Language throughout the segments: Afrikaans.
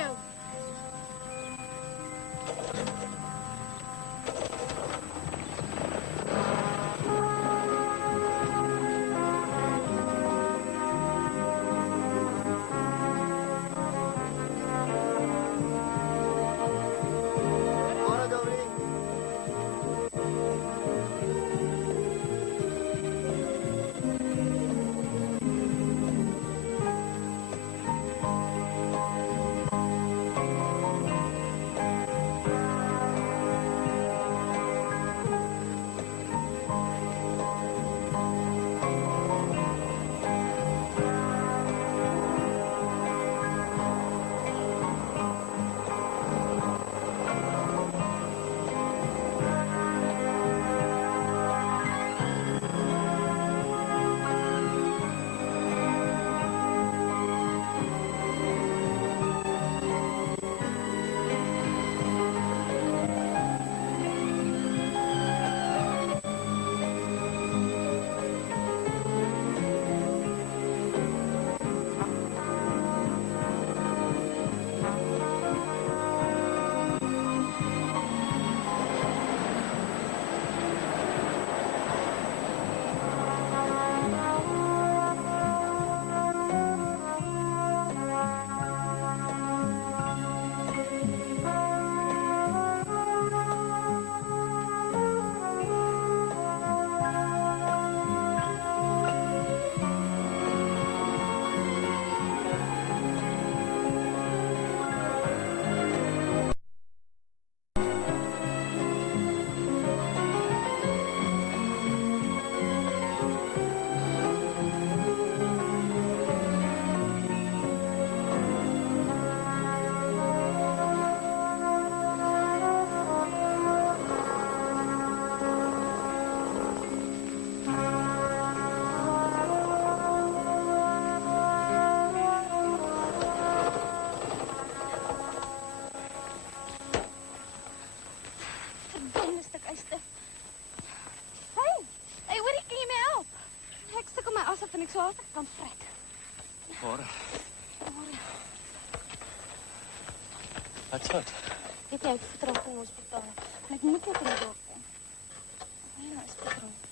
jou. En ek sou altyd kan vrek. Môre. Môre. Wat's fout? Weet jy, ek vertrap in hospitaal. En ek moet net in die dorp kom. Ja, is vertrap.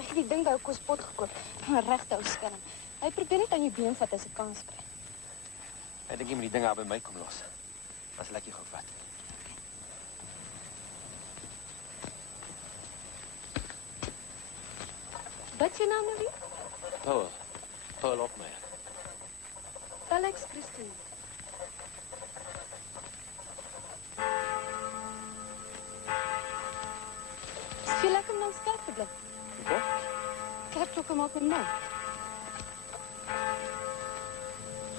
Ek het die ding by jou kospot gekoop. 'n Regte ou skelm. Hy probeer net aan jou been vat as 'n kans kry. Ek dink jy moet die dinge by my kom los. Dan sal ek jou gou vat. Wat is je naam nou weer? Paul. Paul Opmeijer. Alex Christine. Is het veel lekker om naar ons kerk te blijven? Wat? Kerkklokken maak my mal.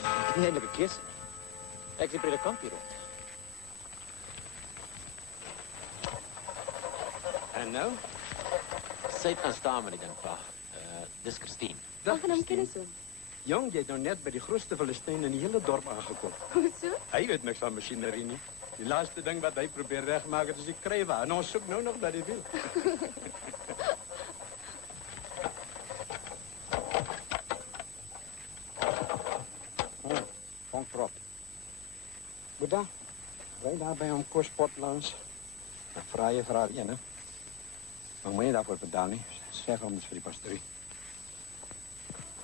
Ek het nie eintlik 'n keuse nie. Ek is die predikant hier rond. En nou? Sy het gaan staan met die ding, pa. Dis Christine. Aangenaam kennis hoor. Jong, jy het nou net by die grootste Filistyn in die hele dorp aangekom. Hoe so? Hy weet niks van masjinerie nie. Die laaste ding wat hy probeer regmaak het is die krywe. En ons soek nou nog na die wiel. Vonkrop. Boeddha, ry daar by hom kospot langs. Ek vra jy vir haar een, hè? Maar moet jy daarvoor betaal nie. Sê vir hom dis vir die pastorie.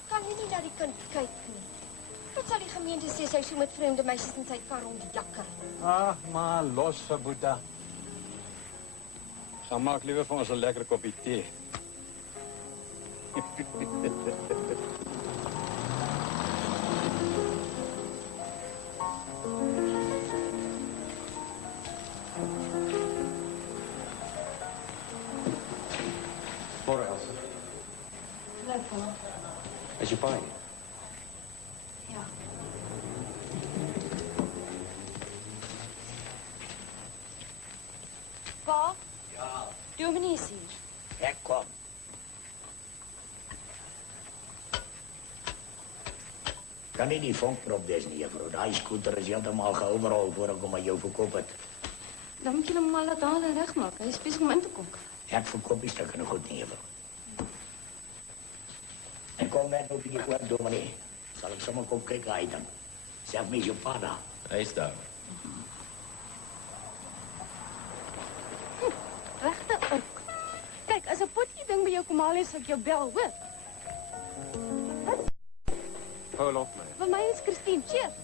Kan jy nie na die kind kyk nie? Wat sal die gemeente sê sy so met vreemde meisies in sy kar rondjakker? Ag, maar los vir Boeddha. Gaan maak liever vir ons 'n lekker koppie tee. Môre, Elsa. Leuk hoor. Is jy pa hier? Ja. Pa? Ja, Dominee is hier. ek kom. Kan nie die vonkprop wees nie, juffrou. Daai skooter is heeltemal geoverhaal voor ek hom aan jou verkoop het. Dan moet jy hom maar laat haal en regmaak. Hy is besig om in te kom. Ek verkoop die stukken goed nie, juffrou. En kom net op die kwart, dominee. Zal ik zomaar kom kijken uit dan. Zeg me je vader. Hij is daar. Regte ook. Kyk, as 'n potjie ding by jou kom haal, sal ek jou bel, hoor. Hou op my. Vir my is Christine. Cheers.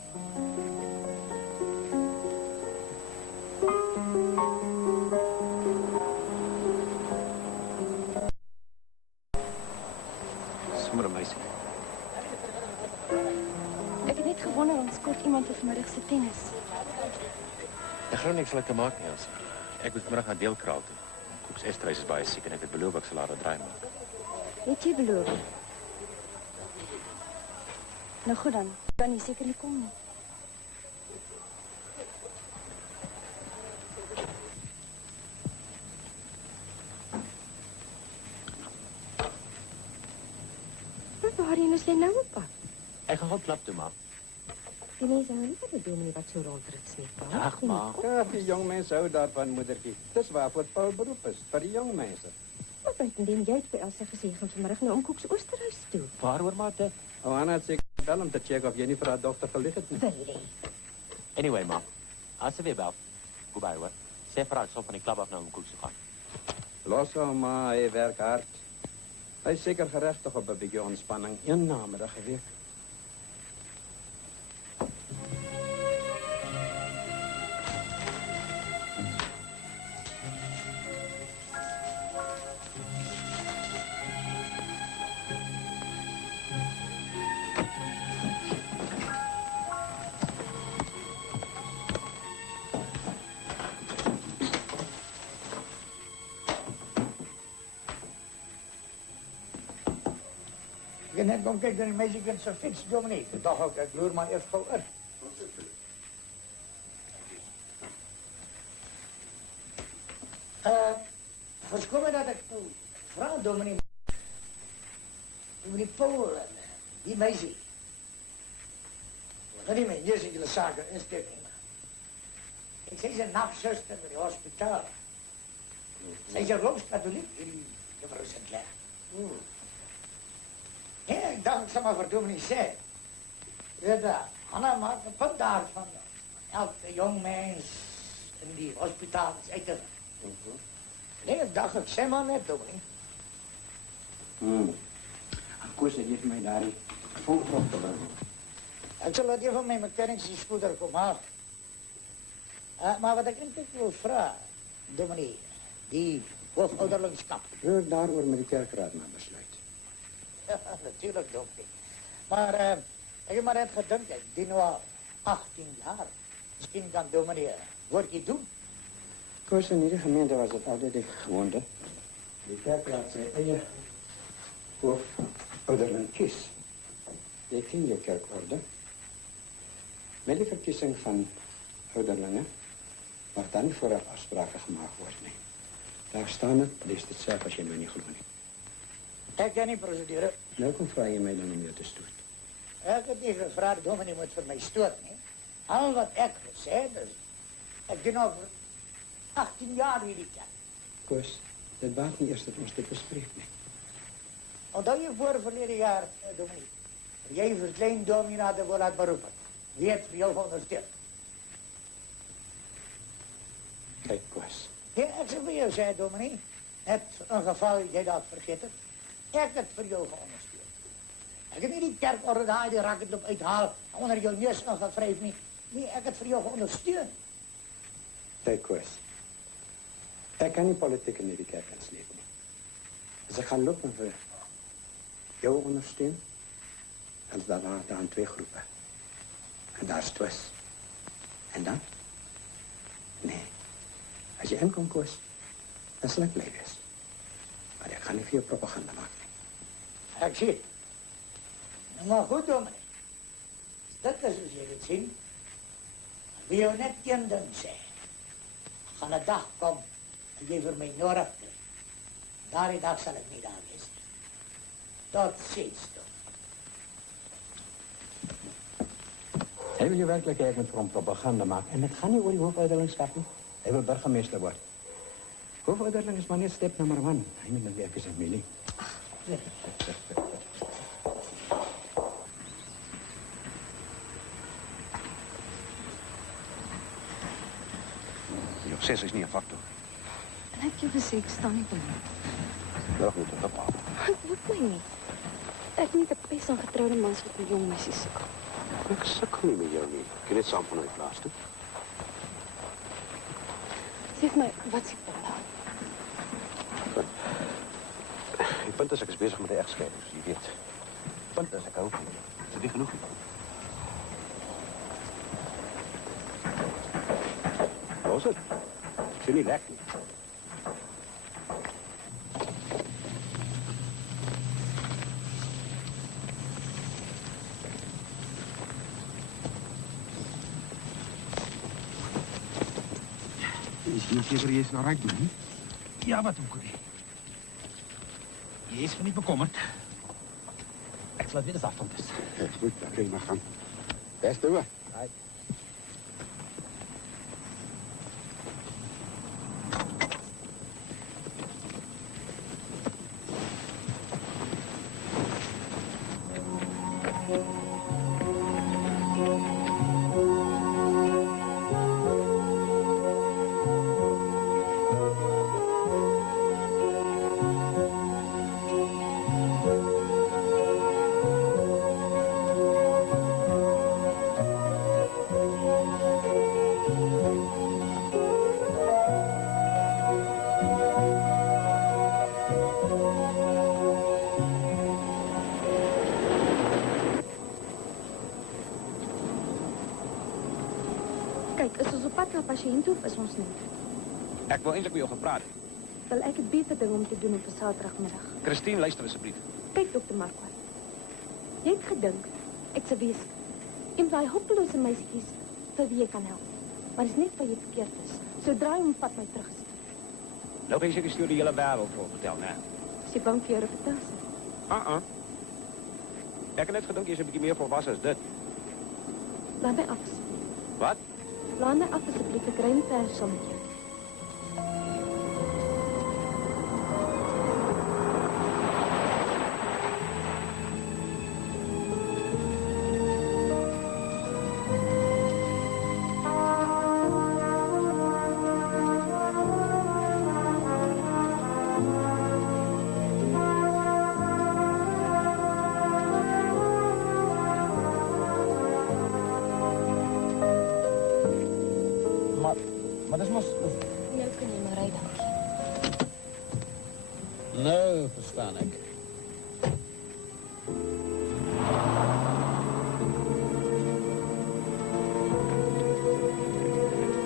Sommer 'n meisie. Ek het net gewonder ons kort iemand vir vanmiddag se tennis. Ek glo niks lekker maak nie, ons. Ek moet vanmiddag na Deelkraal toe. Koeks Estreis is baie siek en ek het beloof ek sal haar 'n draai maak. Het jy beloof? Nou goed dan. Kan jy seker nie kom nie. Waarheen is jy nou op pad? Ek gaan gou klap toe, ma. Die mense hou nie van die dominee wat so rondrits nie, pa. Ag, ma. Ja, die jong mense hou daarvan, moedertjie. Dis waarvoor Paul beroep is, vir die jong mense. Maar buitendien, jy het vir Elsa gesê, gaan vanmiddag na Koeks Oosterhuis toe. Waaroor, ma? Anna het seker bel om te check of jy nie vir haar dogter gelieg het nie. Willie. Anyway, ma. As sy weer bel, goodbye, hoor. Sê vir haar ek sal van die klub af na Koeks toe gaan. Los hom, ma, hy werk hard. Hy is seker geregtig op 'n bietjie ontspanning. Een namiddag 'n week. Ik heb net kom kijken naar die meisje in zijn fiets, dominee. Ik dacht ook, ik loer maar eerst gauw uit. Verschoon me dat ik vraag, dominee. Over die Polen, die meisje. We gaan niet meer eerst in de zaken insteken. Ik zei zijn nachtzuster bij het hospitaal. Zij is een Rooms-Katholiek in juffrouw Sinclair. Ja, ik dacht, ik zou maar voor dominee zeggen. Anna maakt een punt daarvan. Elke jong mens in die hospitaal is echt een... Nee, ik dacht, ik zei maar net, dominee. Koos, het heeft mij daar volgepropt te brengen. Ik zal dat even met mijn kenningsspoeder komen halen. Maar wat ik eigenlijk wil vragen, dominee, die hoofdouderlingskap. Wil ik daarover met de kerkraad maar besluit? Ja, natuurlijk, dominee. Maar ik heb maar net gedacht, ik ben nu al 18 jaar. Misschien kan dominee woordje doen. Koos, in ieder gemeente was het altijd de gewoonte. De kerkraad zei, hoofdouderling kies. Je kent je kerkorde. Met de verkiezing van ouderlingen mag daar niet vooraf afspraken gemaakt worden. Nee. Daar staan het, lees het zelf als je me niet gelooft. Ik ken die procedure. Welkom vraag je mij dan om je te stoten? Ik heb niet gevraagd, dominee moet voor mij stoten. Al wat ik zei, dus ik ben over 18 jaar hier die kerk. Koos, het baat niet eerst dat ons dit bespreekt. Nee. Omdat je voor verleden jaar, dominee, jij voor klein dominee had de laten beroepen. Wie heeft voor jou ondersteund? Kijk, Koos. Ja, ik zeg voor jou, zei dominee. Net een geval, jij dat vergeten. Ik heb het voor jou geondersteund. Ik heb niet die kerkorde daar, die raket op uithalen, onder jouw neus ingevreven niet. Nee, ik heb het voor jou geondersteund. Kijk, Koos. Ik kan niet politiek in die kerk aanslepen. Als ik ga lopen voor jou ondersteunen, dan is dat aan 2 groepen. En daar is twist. En dan? Nee. Als je inkomt, Koos, dan zal ik blij wezen. Maar ik ga niet veel propaganda maken. Ik zie het. Maar goed, dominee. Dat is zoals je het zien. Wil je net één ding zeggen. Gaan een dag komen en je voor mij nodig krijgt. Daar die dag zal ik niet aanwezig. Tot ziens, Hij wil je werkelijk eigenlijk voor een propaganda maken. En het gaat niet over die hoofdouderlingschap. Hy wil burgemeester word. Hoofuitderling is maar net step nummer 1. Hy moet nou weer sy familie. Jou sis is nie 'n factor. En ek het jou gesê, ek staan nie belang. Nog moet dit bepaal. Ek moet my nie. Ek niet 'n pes aan getroude mans wat 'n jong meisie sukkel. Ek sukkel nie met jou nie. Ek kan net saam van uit plaas toe. Zeg my, wat is die punt dan? Die punt is, ek is bezig met die egskeiding, so jy weet. Die punt is, ek hou van jou. Is dit nie genoeg? Waar is het? Ek sien nie lek nie. Is jy seker jy is nou reg doen? Ja, wat ook al. Jy is niet bekommerd. Ek sal weer eens afstand is. Goed, dan kun je maar gaan. Beste hoor. Kyk, is ons op pad na pasiënt of is ons nie? Ek wil eintlik met jou gepraat. Wel, ek het beter ding om te doen op 'n Saterdagmiddag. Christine, luister asseblief. Kyk, dokter Marquardt. Jy het gedink ek sou wees een van daai hopelose meisietjies vir wie jy kan help. Maar dis net wat jy verkeerd is. Sodra jy hom vat my terug. Nou kan jy seker stuur die hele wêreld vol vertel, né? Is jy bang vir jou reputasie? Ek het net gedink jy's 'n bietjie meer volwasse as dit. Laat my af. Wat? Laat my af asseblief, ek ry nie ver saam met jou. Maar dis mos... Nou kan jy maar ry, dankie. Nou, verstaan ek.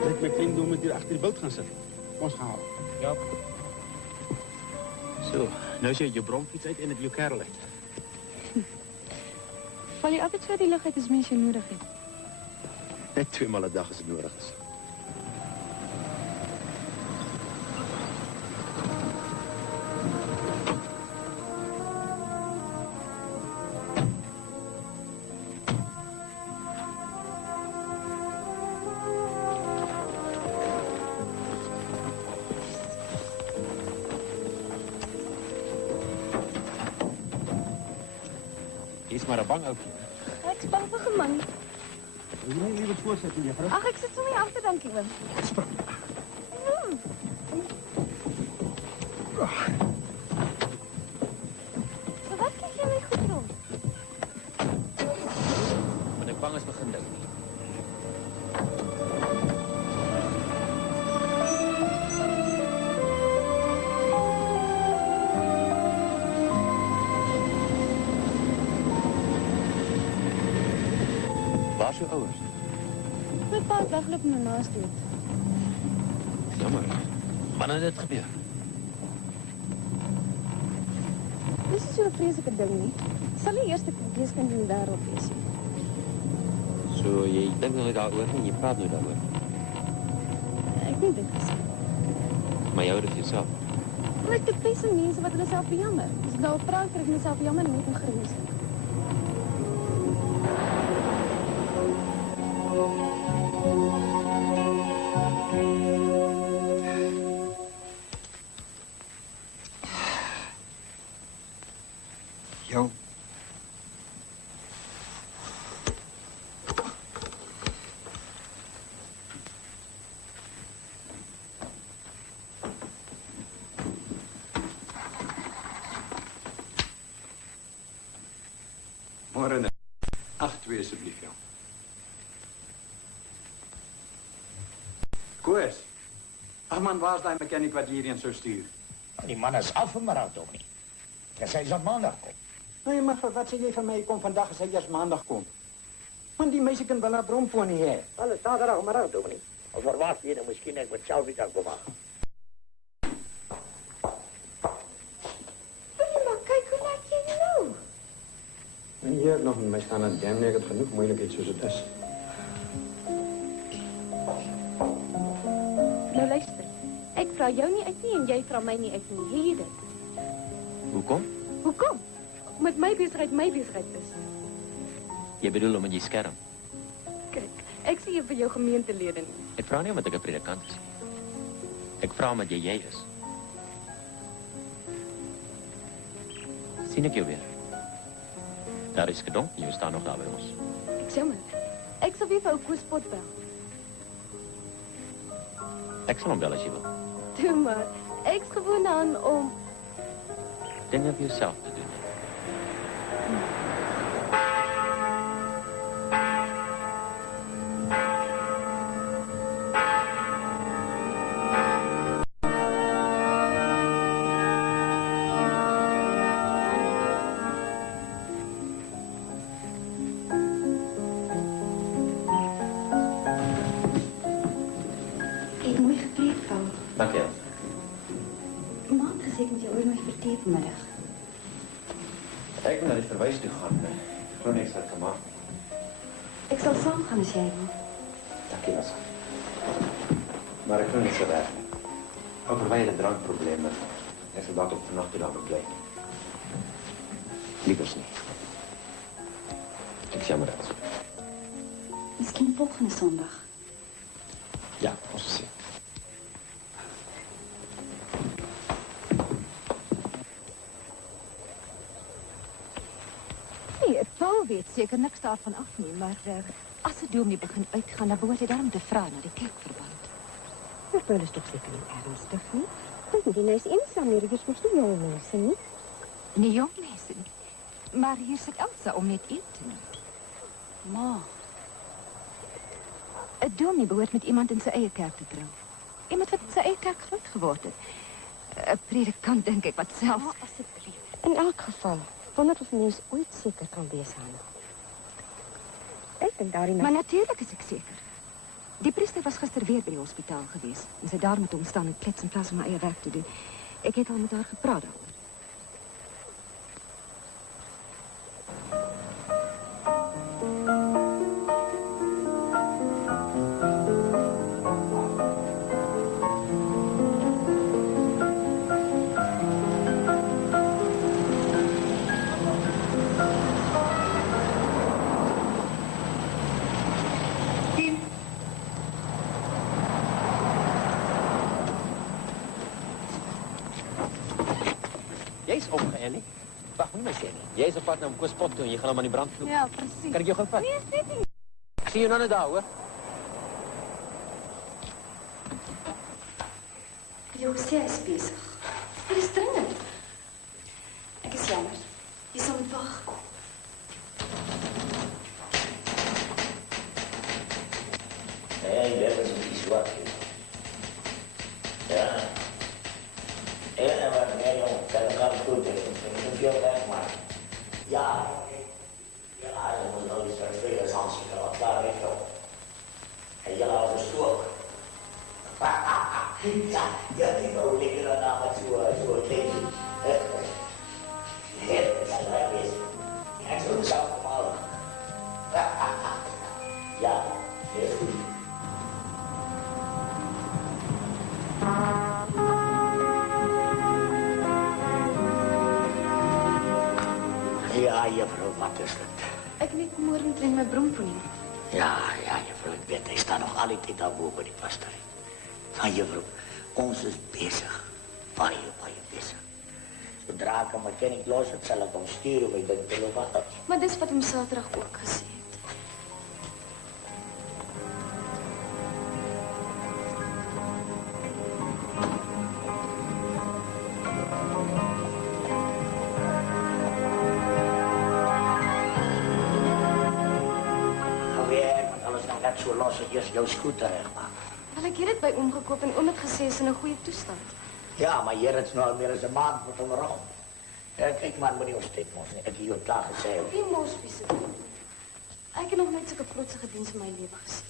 Ek my klein dom met hier agter die boot gaan sit. Kom ons gaan haal. Ja. So, nou is jy jou bromfiets uit en dit jou kerel uit. Val jy altyd so die lug uit as mens jou nodig het? Net 2 maal 'n dag as dit nodig is. Jy's maar 'n bang ouetjie. Ek's bang vir geman. Wil jy nie wat voorsit nie, juffrou? Ag, ek sit sommer hier agter, dankie oom. Spring. So wat kyk jy my goed rond? Want ek bang is begin dink nie. Waar is jou ouers? My pa het wegloop na naas toe. Jammer. Wanneer het dit gebeur? Dis nie so 'n vreeslike ding nie. Sal die eerste weeskind in die wêreld wees. So, jy dink nooit daaroor nie, jy praat nooit daaroor. Ek nie dit gesê. Maar jy hou dit vir jouself. Maar ek het baie mense wat hulle self bejammer. As ek daaroor praat, kry ek myself jammer en net 'n gerus. Môre net. 8-2 asseblief, jong. Koos. Ag man, waar is daai mechanic wat hierheen sou stuur? Die man is af vanmiddag, Tommy. Dis hy op maandag kom. Nee, maar wat sê jy van my kom vandag as hy eers maandag kom? Want die meisie kan wel 'n bromponie hê. Alles zaterdagmiddag, Tommy. Of verwacht je, dan misschien ik wat zelf niet kan komen. Maar kijk, hoe laat jy nou? En hier nog met my staan aan die dam, ek het genoeg moeilikheid soos dit is. Nou luister. Ek vra jou nie uit nie en jy vra my nie uit nie. Hier dit. Hoekom? Hoekom? Omdat my besigheid is. Jy bedoel omdat jy skerm. Kyk, ek sê jy vir jou gemeentelede nie. Ek vra nie omdat ek 'n predikant is. Ek vra omdat jy is. Sien ek jou weer? Daar is gedonk, jy staan nog daar by ons. Ek jammer. Ek sal weer vir ou Koos Pot bel. Ek sal hom bel as jy wil. Toe maar. Ek's gewoon aan om Dinge vir jouself te doen. Jy het mooi gepreek, Paul. Dank jy. Ma het gesê ek moet jou oor my vertel vanmiddag. Ek moet na die verwys toe gaan. Glo niks wat gemaak. Ek sal saam gaan as jy wil. Dankie, Lassa. Maar ek glo nie so werk nie. Over my drankprobleme. Ek sal dalk op vannacht toe daar bly. Liewers nie. Ek jammer dat. Miskien volgende Sondag. Ja, ons sal sien. Nee, Paul weet zeker niks daarvan af nie, maar as 'n dominee begin uitgaan, dan behoort hy daarom te vra na die kerkverband. Maar Paul is toch zeker niet ernstig, nie? Die is eensaam hier, dus moest die jonge mensen, nie? Nie jong mense nie. Maar hier sit Elsa om net een te neem. Ma, 'n dominee behoort met iemand in sy eie kerk te trou. Iemand wat in sy eie kerk groot geword het. 'n Predikant, dink ek, wat self... Ma, asseblief. In elk geval, wonder of mens ooit zeker kan wees aan. Ek dink daar die Maar natuurlijk is ek seker. Die priester was gister weer by die hospitaal gewees. En sy daar met hom staan en klets in plaas om haar eie werk te doen. Ek het al met haar gepraat daaroor. Jy's opge, Ellie. Wag, moet my sê nie. Jy's op pad na Koos Pot toe en jy gaan hom aan die brand vloek. Ja, presies. Kan ek jou gou vat? Nee, net nie. Ek sien jou nou net daar, hoor. jou gesê hy is besig. Dit is dringend. Ek is jammer. Jy sal moet wag. Nee, dat is niet zwak. Ja. En wat meer jong, kan ik goed doen. Ik moet veel werk maken. Ja. Ja, je moet nog eens vervelend aanzien. Wat daar weet je. En je laat een stok. Ja, die wil lekker dan met zo'n kleedje. Ja, dat is wel eens. Ja, zo'n zak omhoog. Ja, heel goed. Ja, juffrouw, wat is het? Ek net môre met my brompoenie. Ja, juffrouw, ik weet, hij staat nog altijd daar boven die pastorie. Maar juffrouw, ons is bezig. Baie bezig. Zodra ik hem mechanic los het, zal ik hem sturen bij de telefoon. Maar dis wat hom Saterdag ook gesê het. net so los en eers jou skooter regmaak. Wel, ek het dit by oom gekoop en oom het gesê is in 'n goeie toestand. Ja, maar hier is nou al meer as 'n maand met hom rond. Ja, kyk man, moenie ons tyd mos nie. Ek het jou klaar gesê. Wie mos wie ek het nog net sulke protsige diens in my lewe gesien.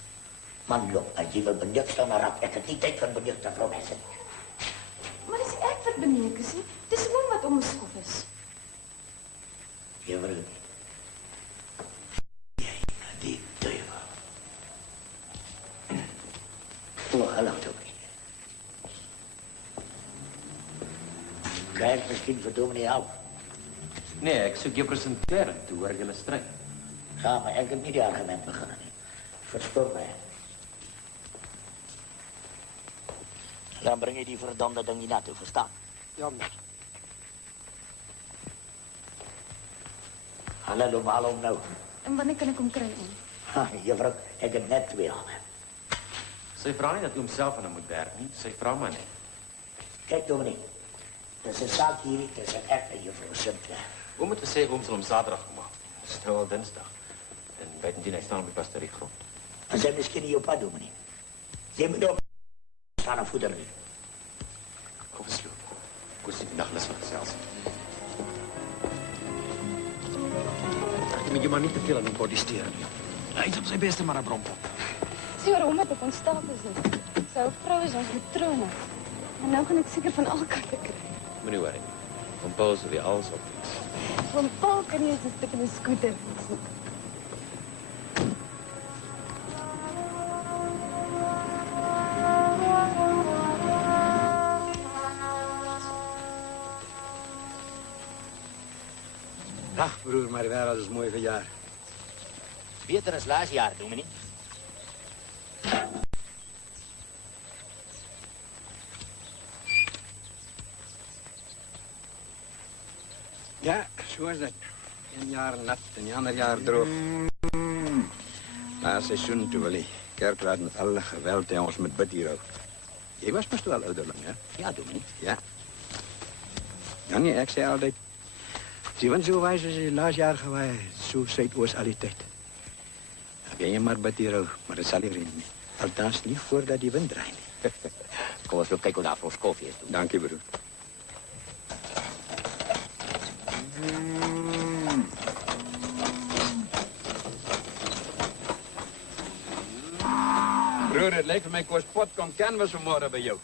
Man, loop, as jy wil benieuwd staan naar rap, ek het nie tyd van benieuwd te vrou mense nie. Maar dis ek wat benieuwd is, nie? Dis oom wat omgeskof is. Jy wil nie. Jy, die duivel. O, gelag toe nie. Kijk, misschien vir dominee af. Nee, ek soek jou presentering, toe hoor ek julle stryd. Ja, maar ek het nie die argument begin nie. Verstoor my. Dan bring jy die verdomde ding hier naartoe, verstaan? Ja, meneer. Hallo, loop haal hom nou. En wanneer kan ek hom kry, oom? Ha, juffrou, ek het net 2 handen. Sy vra nie dat oom self aan hom moet werk nie, sy vra maar net. Kijk, dominee. Dis 'n saak hierdie tussen ek en juffrou Cynthia. Oom het gesê oom sal hom Saterdag kom maak. Dit is nou al Dinsdag. En buitendien hy staan op die pasteriegrond. En sy miskien nie jou pad, dominee. Jy moet ook staan en voeder nie. Kom eens loop. Koos die naglus van gesels. Jy moet jy maar nie te veel aan hom protesteer nie. Hy is op sy beste maar 'n brompop. Sien waar oom het op ons status is. Sy vrou is ons matrone. En nou gaan ek seker van al kante kry. Moenie worry nie. Van Paul sal weer alles opwees. Van Paul kan nie eens 'n stuk in 'n skooter fiets nie. Dag, broer, maar die wêreld is mooi verjaar. Beter as laas jaar, dominee. Ja, zo is het. Een jaar nat en een ander jaar droog. Na seizoen toe wil die kerkraad met alle geweld en ons met bid hier ook. Jy was pas wel ouderling, hè? Ja, dominee. Ja. Ja, nee, ek sê altyd, die wind so wys as die laas jaar gewaai, so suidoos al die tyd. Dan ben jy maar bid hier ook, maar dit sal nie reën nie. Althans nie voordat die wind draai nie. Kom ons loop kyk hoe daar vir ons koffie is, dominee. Dankie, broer. Broer, het lijkt mij koos pot kon canvas vanmorgen bij jou.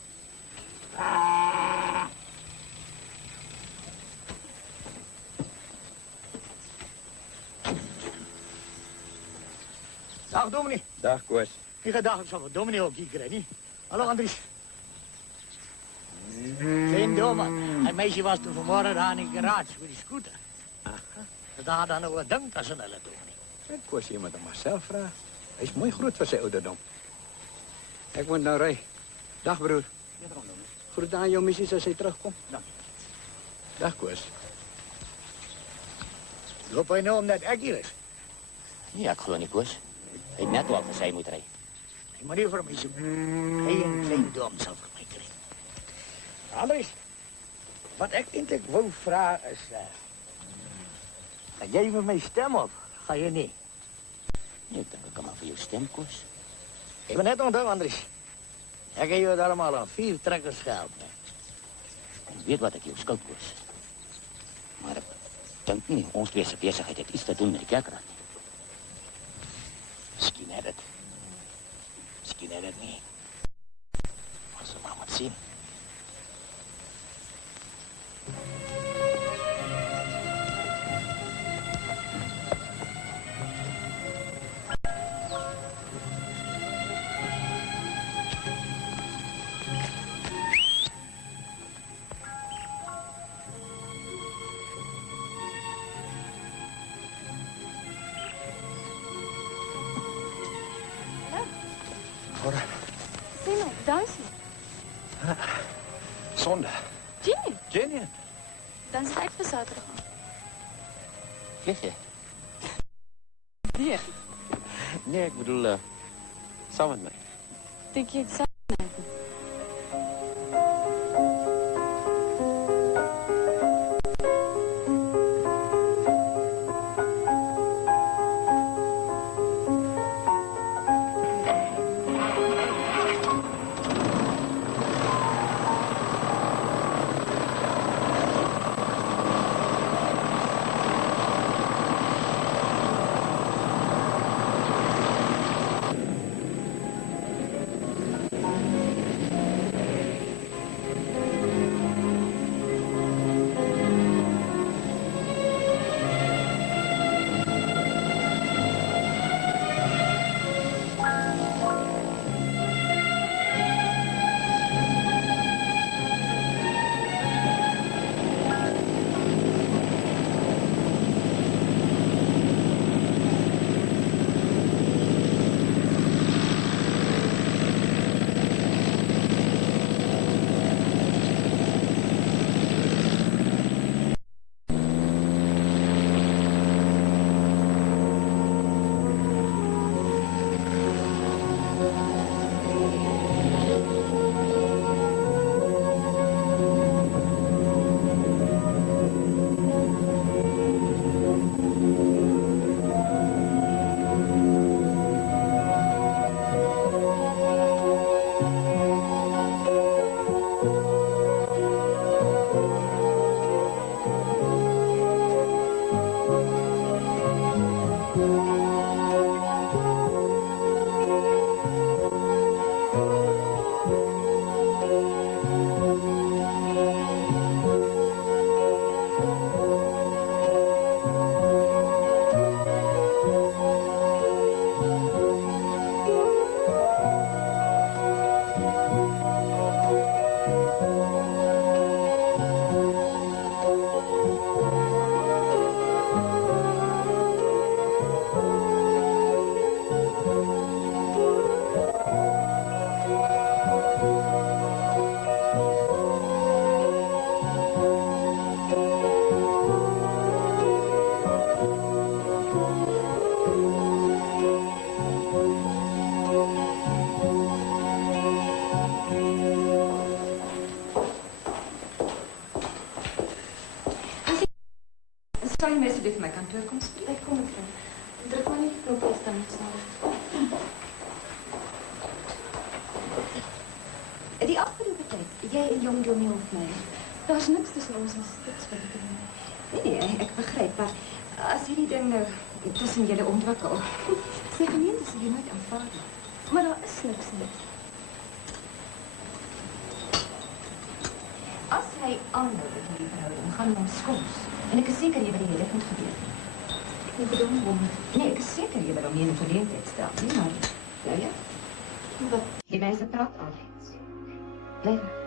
Dag, dominee. Dag, Koos. Ik gedacht ik zou voor dominee ook hier krijgen, niet? Hallo, Andries. Geen domme. Een meisje was toen vanmorgen aan in de garage voor die scooter. Dus daar had dan nog wat ding tussen hulle, dominee. Ik Koos, je moet hem maar zelf vragen. Hij is mooi groot voor zijn ouderdom. Ik moet nou rijden. Dag, broer. Groet aan jouw missie als hij terugkomt. Dank Dag, Koos. Loop hij nou omdat ik hier is? Ja, ek glo nie, Koos. Hy het net al gesê hy moet ry. Hy moet nie vir my soek. Geen klein dom sal vir my kry. Andries, wat ek eintlik wou vra is... Gaan jy vir my stem of ga jy nie? Nee, ek dink ek kan maar vir jou stem, Koos. Ek ben net onthou, Andries. Ek het jou allemaal aan 4 trekkers gehelp. Ek weet wat ek jou skuld, Koos. Maar ek dink nie, ons twee se besigheid het iets te doen met die kerkraad nie. Miskien het het. Miskien het het nie. Ons sal maar moet sien. Sien nou, daar is hy. Sonde. Jenny, Jenny. dan is het uit vir Saterdag aan. Vlieg jy? Nee, Nee, ek bedoel, saam met my. dink jy het saam met my? Sal jy my asseblief vir my kantoor kom spreek? Ek kom mevrou. Druk maar net die knop eers dan ek sal. Die afgelope tyd, jy en jong Johnny of my. Daar's niks tussen ons as niks wat ek kan doen. Nee, ek begryp, maar as hierdie ding nou tussen julle ontwikkel, sy gemeente sal jy nooit aanvaar nie. Maar daar is niks nie. As hy aanhou met hierdie verhouding, gaan hom skons. En ek is seker jy wil die hele moet gebeur. Ek bedoel hom. Nee, ek is seker jy wil hom nie in 'n verleentheid stel nie, maar nou ja. Wat? Die mense praat altyd. Bly weg.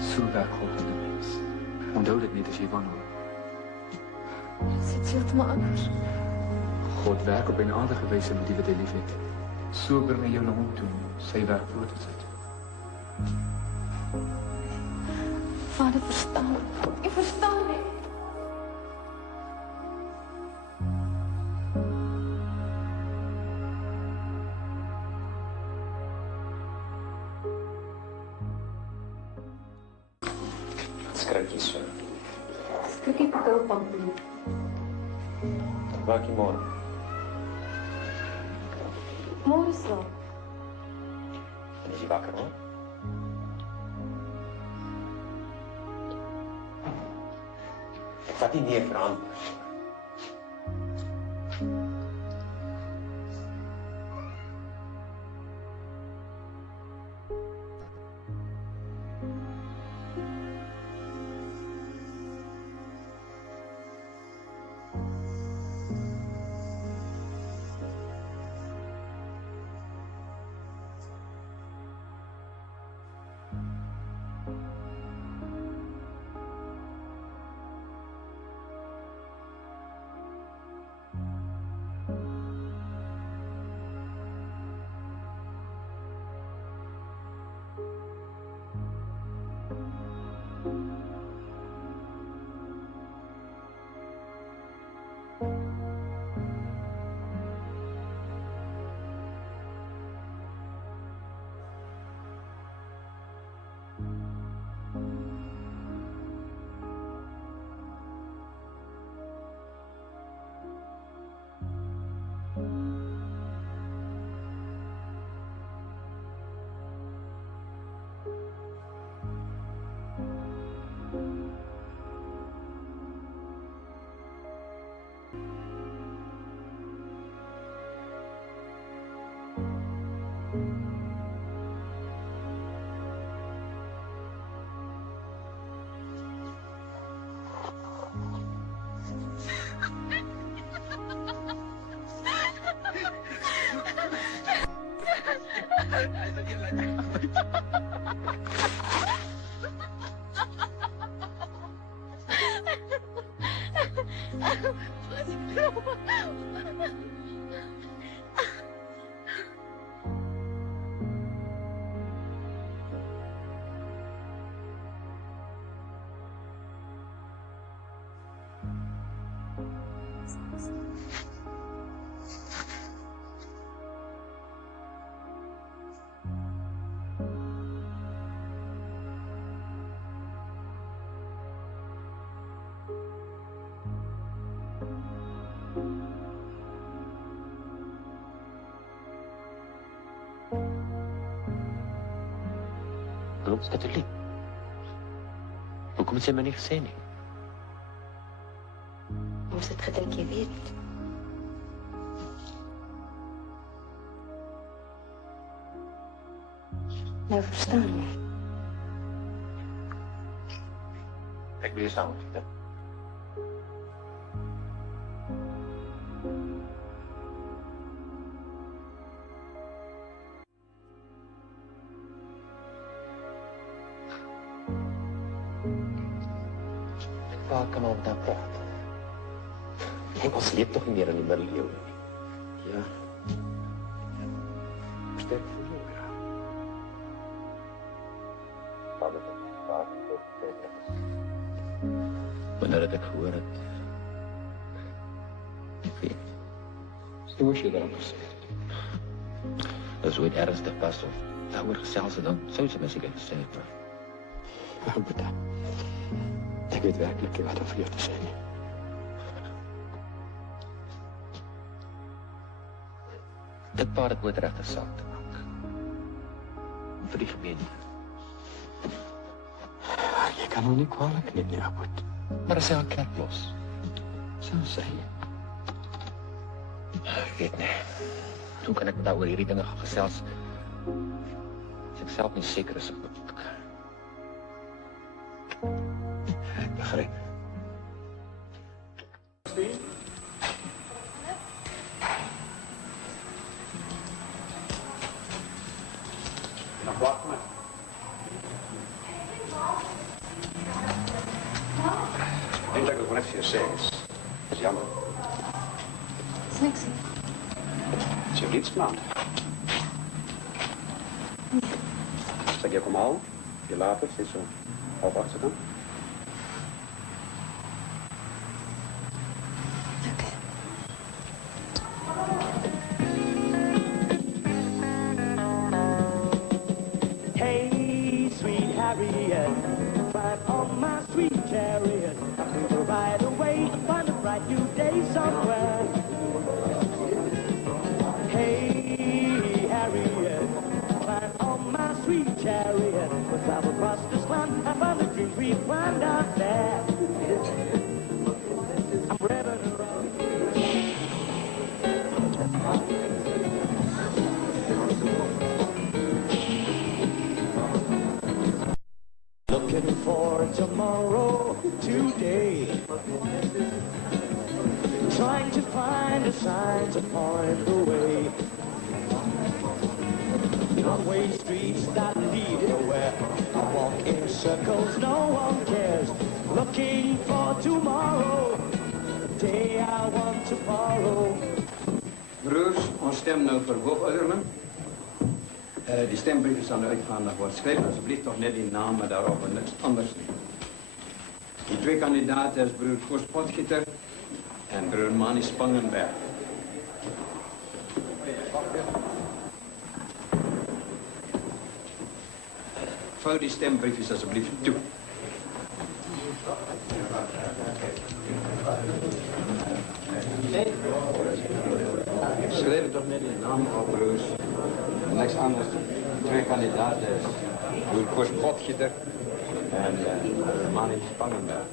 So werk God met 'n mens. Onthou dit net as jy wanhoop. Dit is heeltemal anders. God werk op 'n aardige wyse met die wat hy liefhet. So bring hy jou na hom toe, sy werk voor te sit. Vader, verstaan. Ek verstaan nie. Skrik jy so? Skrik ek koud pampoen. Dan waak jy môre. Môre slaap. En is jy wakker hoor? Ek vat nie nee vir antwoord. Ons katholiek. Hoekom het sy my nie gesê nie? Ons het gedink jy weet. Nou verstaan jy. Ek wil jy saam met dit. Waar kan ons dan praat? Ons leef toch niet meer in die middeleeuwen. Ja. Sterk voor jou, ja. Wanneer het ek gehoor het. Ek weet. Hoe moes jy daarop gesê? As ooit ernstig was of daaroor gesels het, dan sou sy my seker gesê het. Ja, Boeta. Ek weet werklik nie wat om vir jou te sê nie. Dit paar het ooit regtig saak te maak. Vir die gemeente. Jy kan hom nie kwalijk neem nie, Aboet. Maar as hy haar kerk los. So sê jy. Ek weet nie. Hoe kan ek met haar oor hierdie dinge gaan gesels? As ek self nie seker is op Ek begryp. Nog wacht maar. Eindelijk ook net voor je is jammer. Is niks. Ze heeft niets gepland. Zeg je kom al, je later, zit zo half 8 dan. Hey, sweet Harriet, ride on my sweet chariot. We will ride away, find a bright new day somewhere. Hey, Harriet, ride on my sweet chariot. We'll travel across this land and find the dreams we find out there. I'm ready to run. Looking for tomorrow, today. Trying to find a sign to point the way. One-way streets that lead nowhere. I walk in circles, no one cares. Looking for tomorrow, the day I want to follow. Broers, ons stem nou vir hoofuiterman. Die stembrief is aan de uitgaande wordt. Schrijf alsjeblieft toch net die namen daarop en niks anders niet. Die twee kandidaten is broer Koos Potgieter en broer Mani Spangenberg. Vouw die stembriefjes alsjeblieft toe. Schrijf toch net die namen op, broers. Niks anders. Twee kandidaten is broer Koos Potgieter en Mani Spangenberg.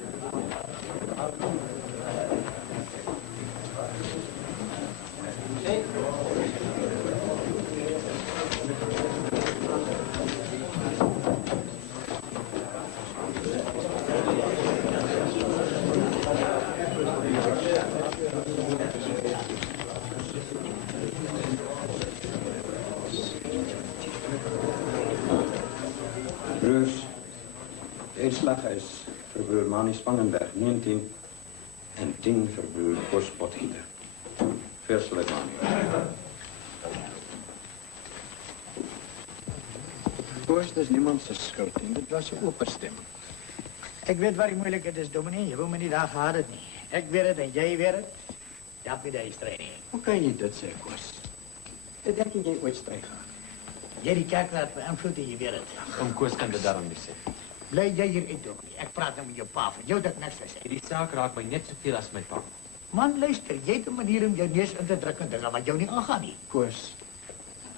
Broers, de uitslag is voor broer Mani Spangenberg 19 en 10 voor broer Koos Potgieter. Veel geluk, Mani. Koos, dat is niemand zijn schuld in. Dit was een openstemming. Ik weet waar die moeilijkheid is, dominee. Je wil me niet aangehaald het niet. Ik weet het en jij weet het. Dat is deze training. Hoe kan je dit zeggen, Koos? Ik denk dat jij ooit strijd gaat. Jij die kerkraad beïnvloeden, je weet het. Om Koos kan dit daarom niet zeggen. Blijf jij hier in, dominee. Ik praat nou met je pa van jou dat ik niks te zeggen. Die zaak raakt mij net zoveel als mijn pa. Man, luister. Jij hebt een manier om je neus in te drukken dingen wat jou niet aangaan niet. Koos,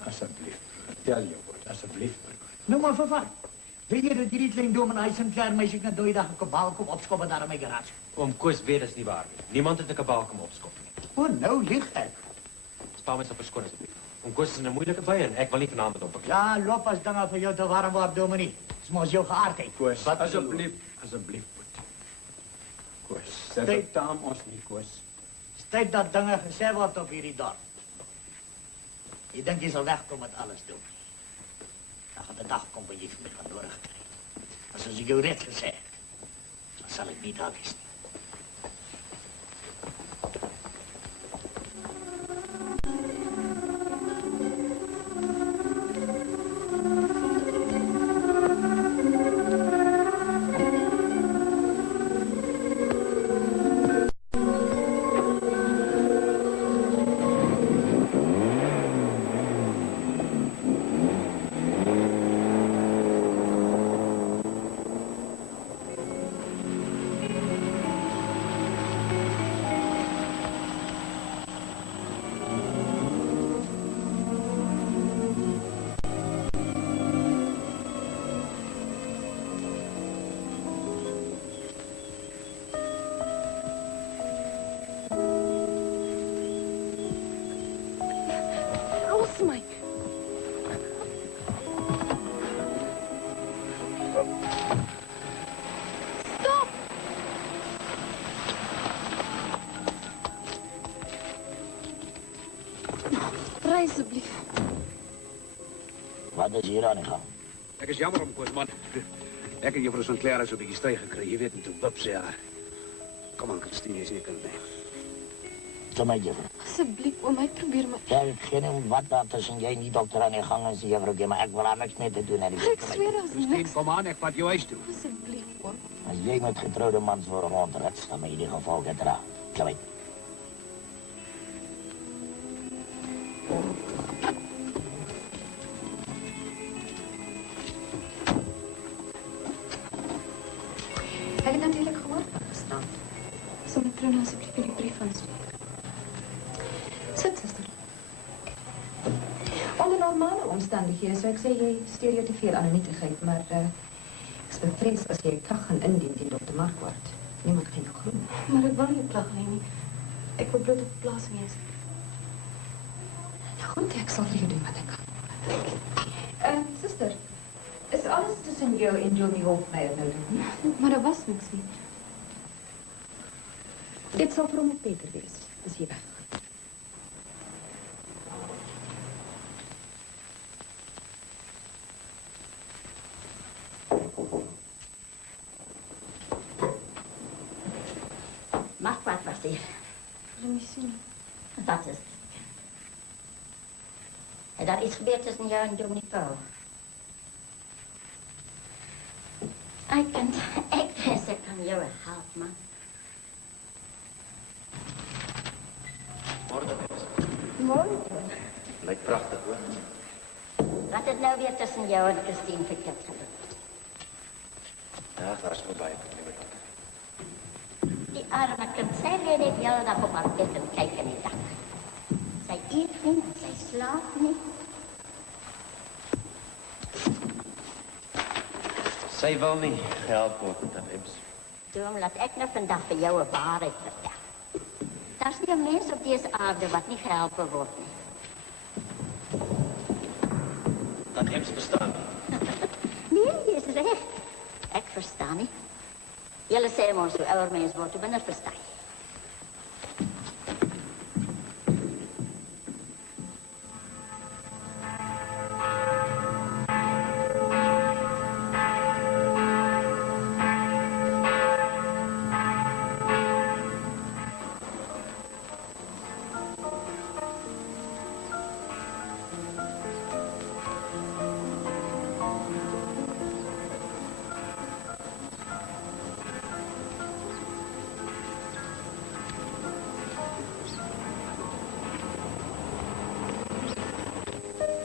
alsjeblieft. Vertel je woord, alsjeblieft. Nou maar vervat. Weet je dat die klein dominee hij zijn klein meisje naar dode dag een kabaal komt opschoppen daar aan mijn garage? Om Koos weet is niet waar. Niemand heeft een kabaal komen opskoppen. Oh, nou ligt hij. Spaar me zo verschoon alsjeblieft. Om Koos is een moeilijke bij en ik wil niet vanavond op. Ja, loop als dingen voor jou te warm wordt, dominee. Het is maar jouw geaardheid. Koos, alsjeblieft, alsjeblieft. Koos, zet het aan ons niet, Koos. Het is tijd dat dingen gezegd wordt op hierdie dorp. Je denkt je zal wegkomen met alles, dominee. Dan gaat de dag komen waar je van mij van nodig krijgt. Maar zoals ik jou net gezegd, dan zal ik niet afwisten. Draai asseblief. Wat is hier aan die gang? Ek is jammer om koos, man. Ek en juffrou Sinclair is 'n bietjie stryd gekry. Jy weet nie toe wip sê haar. Kom aan, Christine, jy is nie kind nie. Kom maar, juffrou. Asseblief, oom, hy probeer my. Ja, ek geen idee wat daar tussen jy en die dokter aan die gang is, juffrou, maar ek wil aan niks mee te doen hê. Ek zweer as Christine, niks. kom aan, ek vat jou huis toe. Asseblief, oom. As jy met getrouwde mans voor rondrits, dan moet jy die gevolge dra. Klim uit. Heb je natuurlijk gehoord van gestaan? Sal mevrou nou asseblief vir die brief aanspreek? Sit, zuster. Onder normale omstandigheden zou ik zeggen, jij steer je te veel aan de nietigheid, maar ik ben bevreesd als je klacht gaan indienen die op de markt wordt. Niemand kan je groen. Maar ek wil nie 'n klag lê nie. Ek wil bloot op die plaas wees. Nou goed, ik zal voor je doen wat ik kan. Zuster, is alles tussen jou en Johnny Hofmeijer nou doen? Maar daar was niks nie. Dit zal voor hem ook beter wees. Dus je weg. Mag wat was hier? Laat my sien. Wat is het? Is daar iets gebeurd tussen jou en Dominee Paul? Ik wens ik kan jou helpen, man. Morgen, Morgen. lijkt prachtig, hoor. Wat is nou weer tussen jou en Christine verkeerd gebeurd? Ja, daar is voorbij. Die arme kind, zij weet ik de hele dag op haar bed en kijken in het dak. Zij eet niet, zij slaapt niet. Zij wil niet gehelpen worden met dat Ems. Daarom laat ik nou vandaag voor jou een waarheid vertellen. Er is niet een mens op deze aarde wat niet geholpen wordt. Dat Ems bestaan. Nee, je is recht. Ik versta niet. Jullie zeggen maar zo ouder mens wordt, maar dat versta je.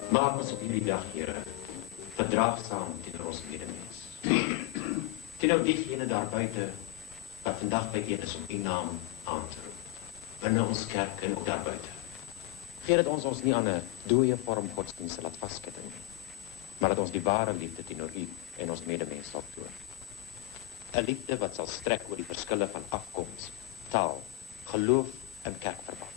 Maak ons op hierdie dag, Here, verdraagsaam teenoor ons medemens. Teenoor diegene daar buite wat vandag byeen is om u naam aan te roep. Binne ons kerk en ook daar buite. Gee dat ons nie aan 'n dooie vorm godsdienste laat vasketting nie, maar dat ons die ware liefde teenoor u en ons medemens sal toon. 'n Liefde wat sal strek oor die verskille van afkoms, taal, geloof en kerkverband.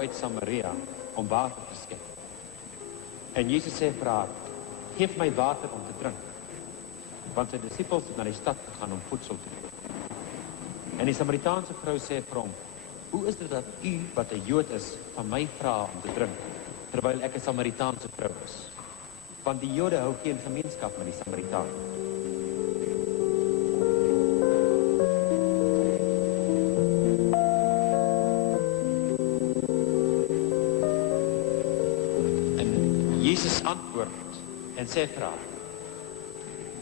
Uit Samaria om water te skep. En Jezus zei vir haar, geef my water om te drink. want sy disippels het na die stad gegaan om voedsel te koop. En die Samaritaanse vrou sê vir hom, hoe is dit dat u, wat 'n Jood is, van my vra om te drink, terwyl ek 'n Samaritaanse vrou is? Want die Jode hou geen gemeenskap met die Samaritane. En Jesus antwoord en sê vir haar,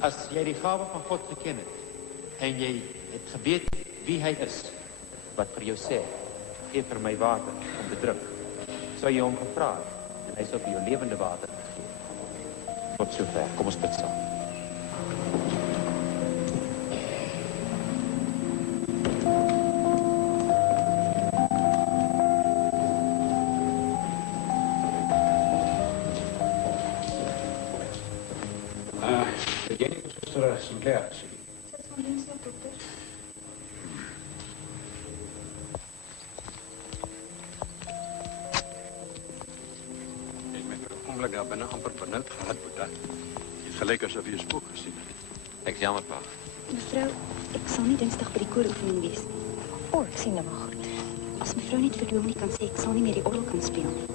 as jy die gawe van God geken het, en jy het geweet wie hy is, wat vir jou sê, gee vir my water om te drink, sou jy hom gevra het, en hy sou vir jou lewende water gegee. Tot sover, kom ons bid saam. Het jy nie ons gister Sinclair gesien? Sit van links na dokter. Jy het my vir 'n oomblik daar binne amper benoud gehad, Boeta. Jy het gelyk asof jy 'n spook gesien het. Ek is jammer, pa. Mevrou, ek sal nie Dinsdag by die kooroefening wees nie. O, ek sien nou maar goed. As mevrou net vir Dominee kan sê, ek sal nie meer die orgel kan speel nie.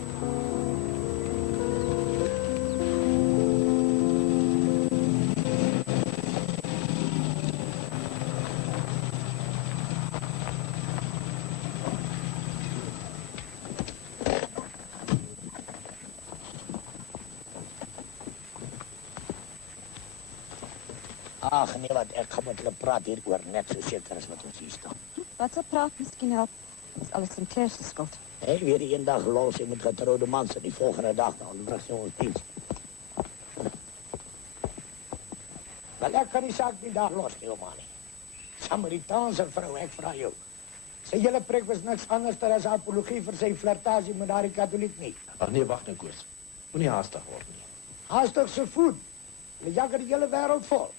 Ag nee, wat ek gaan met hulle praat hieroor, net so seker as wat ons hier staan. Wat sal praat miskien help? Dit is alles Sinclair se skuld. Hey, weer een dag los jy met getroude mans en die volgende dag dan onderbring sy ons diens. Wel, ek kan die saak nie daar los nie, man nie. Samaritaanse vrou, ek vra jou. Sy hele preek was niks anders as apologie vir sy flirtasie met daardie katholiek nie. Ag nee, wag nou Koos. Moenie haastig word nie. Haastig se voet. Hulle jaag die hele wêreld vol.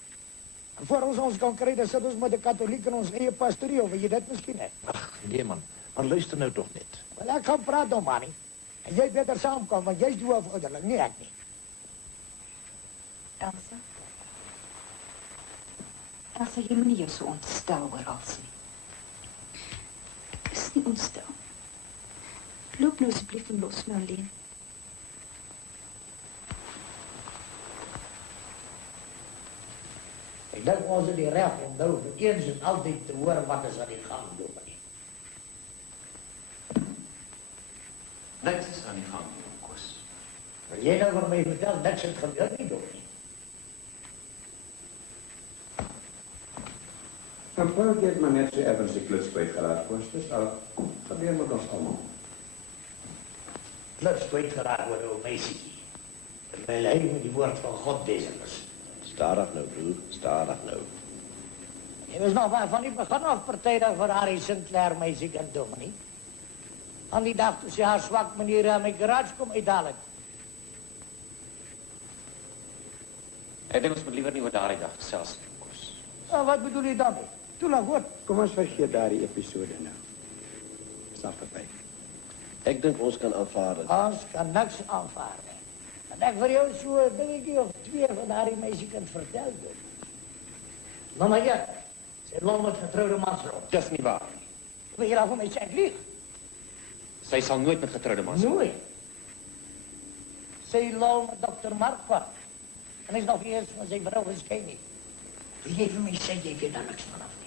En voor ons kan kry, dan sit ons met 'n katholiek in ons eie pastorie, of weet jy dit miskien net? Ag nee man, maar luister nou tog net. Wel, ek gaan praat dan, man nie. En jy beter saamkom, want jy's doof ouderlik, nie ek nie. Elsa? Elsa, jy moet nie jou so ontstel oor alles nie. Ek is nie ontstel. Loop nou asseblief en los my alleen. Ek dink ons het die reg om nou vir eens en altyd te hoor wat is aan die gang, dominee. Niks is aan die gang, Koos. Wil jy nou vir my vertel, niks het gebeur nie, dominee? En Paul het maar net so effens die kluts kwijtgeraakt, Koos. Dus al gebeur met ons allemaal. Kluts kwijtgeraakt oor 'n meisiekie. Terwyl hy met die woord van God bezig is. Stadig nou, broer, stadig nou. Jy was nog van die begin af partydig vir Harry Sinclair meisiekind, dominee. Aan die dag toe sy haar swak manier aan my garage kom uithaal het. Ek dink ons moet liewer nie oor daardie dag gesels nie, Koos. Nou, wat bedoel jy dan? Toe laat hoor. Kom ons vergeet daardie episode nou. Stap verby. Ek dink ons kan aanvaar dit. Ons kan niks aanvaar nie. En ek vir jou so 'n dingetjie of twee van daardie meisiekind vertel het. Nou maar ja, sy loop met getroude mans rond. Dis nie waar. Wil jy nou vir my sê ek lieg? Sy sal nooit met getroude mans. Nooit. Sy loop met Dr. Marquardt. En hy is nog nie eens van sy vrou geskei nie. Wil jy vir my sê jy weet daar niks vanaf nie?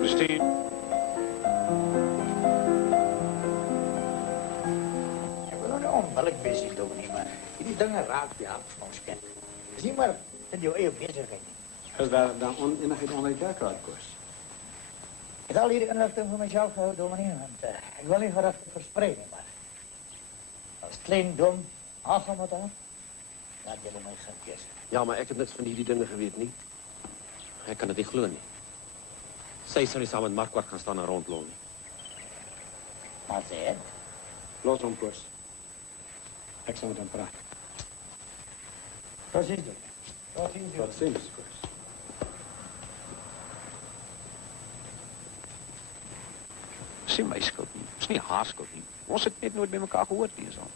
Christine. Ek wil nou onmiddellik bezig, dominee, maar die dinge raak die hart van ons kind. Is nie maar in jou eie bezigheid nie. Is daar dan onenigheid onder die kerkraad, Koos? Ik heb al hier inlichting voor mezelf gehouden, dominee, want ik wil niet geruchten verspreiden, maar Als klein dom, aangaan met haar, dan jullie mij gaan kiezen. Ja, maar ek het niks van hierdie dinge geweet nie. Ek kan dit nie glo nie. Sy sou nie saam met Markwart gaan staan en rondloop nie. Maar sê het. Los hom, Koos. Ek sal met hom praat. Precies dit. Tot ziens, Koos. Dis nie my skuld nie. Dis nie haar skuld nie. Ons het net nooit by mekaar gehoord nie, so.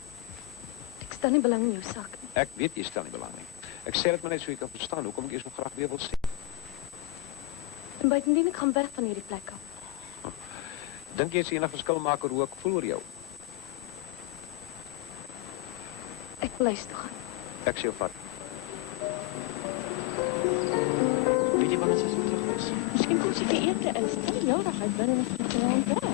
Ek stel nie belang in jou saak nie. Ek weet jy stel nie belang nie. Ek sê dit maar net so jy kan verstaan hoekom ek eers nog graag weer wil sien. En buitendien ek gaan weg van hierdie plek af. Dink jy as jy 'n verskil maak oor hoe ek voel oor jou? Ek wil huis toe gaan. Ek sê jou vat. Weet jy wanneer sy so terug is? Miskien kom sy vir ete in. Sy kan die hele dag uit binne en sy kan aan werk.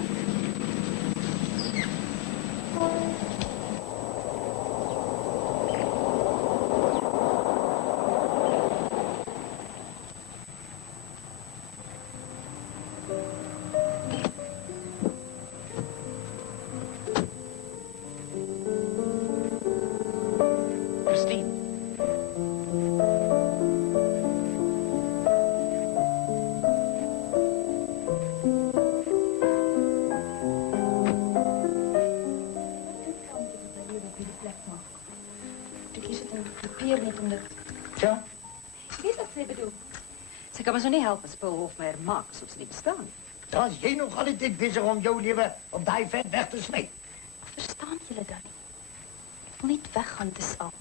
Sy kan my so nie help as Paul Hofmeyer maak asof sy nie bestaan nie. Dan is jy nog altijd bezig om jouw leven op die vet weg te smijten. Verstaan julle dan nie? Ek wil niet weggaan, dis al.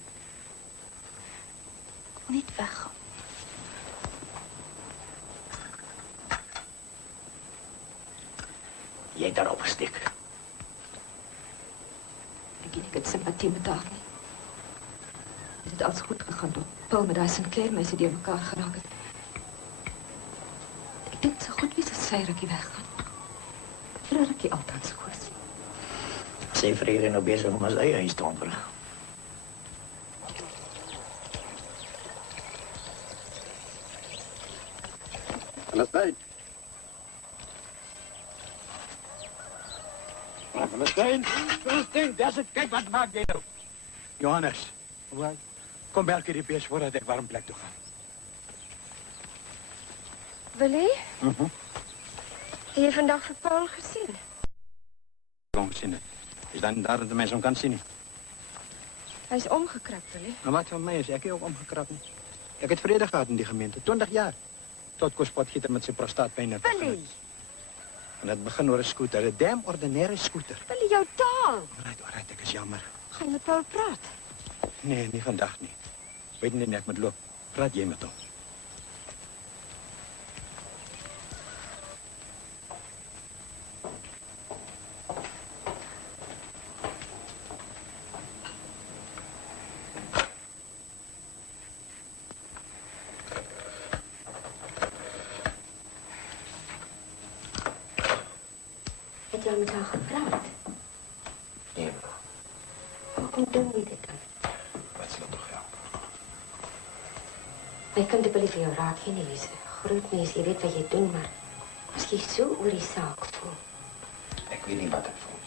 Ek wil niet weggaan. Jy het daarop gestik. Ek het sympathie met haar nie. Het het alles goed gegaan toe Paul met die Sinclair meisie die mekaar geraak het. Ek dink so goed wees as sy rukkie weggaan. Vir 'n rukkie altans koos. Sy vrede nou bezig om as eie huis te ontwrig. Palestijn. Palestijn, daar zit. Kijk, wat maak jy nou? Johannes, kom bij elke die beest voordat ik warm plek toe ga. Willie, heb je vandaag voor Paul gezien? Kom zien. Is dan daar dat de mensen om kan zien? Hij is omgekrapt, Willie. Maar wat van mij is ik ook omgekrapt. Ik heb vrede gehad in die gemeente, 20 jaar. Tot Kospotgieter met zijn prostaatpijn heeft. Willie! En het begin door een scooter, een damn ordinaire scooter. Willie, jouw taal! Alright, ik is jammer. Ga je met Paul praten? Nee, niet vandaag niet. Weet niet, ik moet lopen. Praat jij met hem. Heb jij met haar gepraat? Nee, bro. Waarom doen we dit dan? Wat sal toch help? My kind het vir jou raak gee nie, jy's 'n groot mens, jy weet wat jy doen, maar as jy so oor die saak voel. Ek weet nie wat ek voel.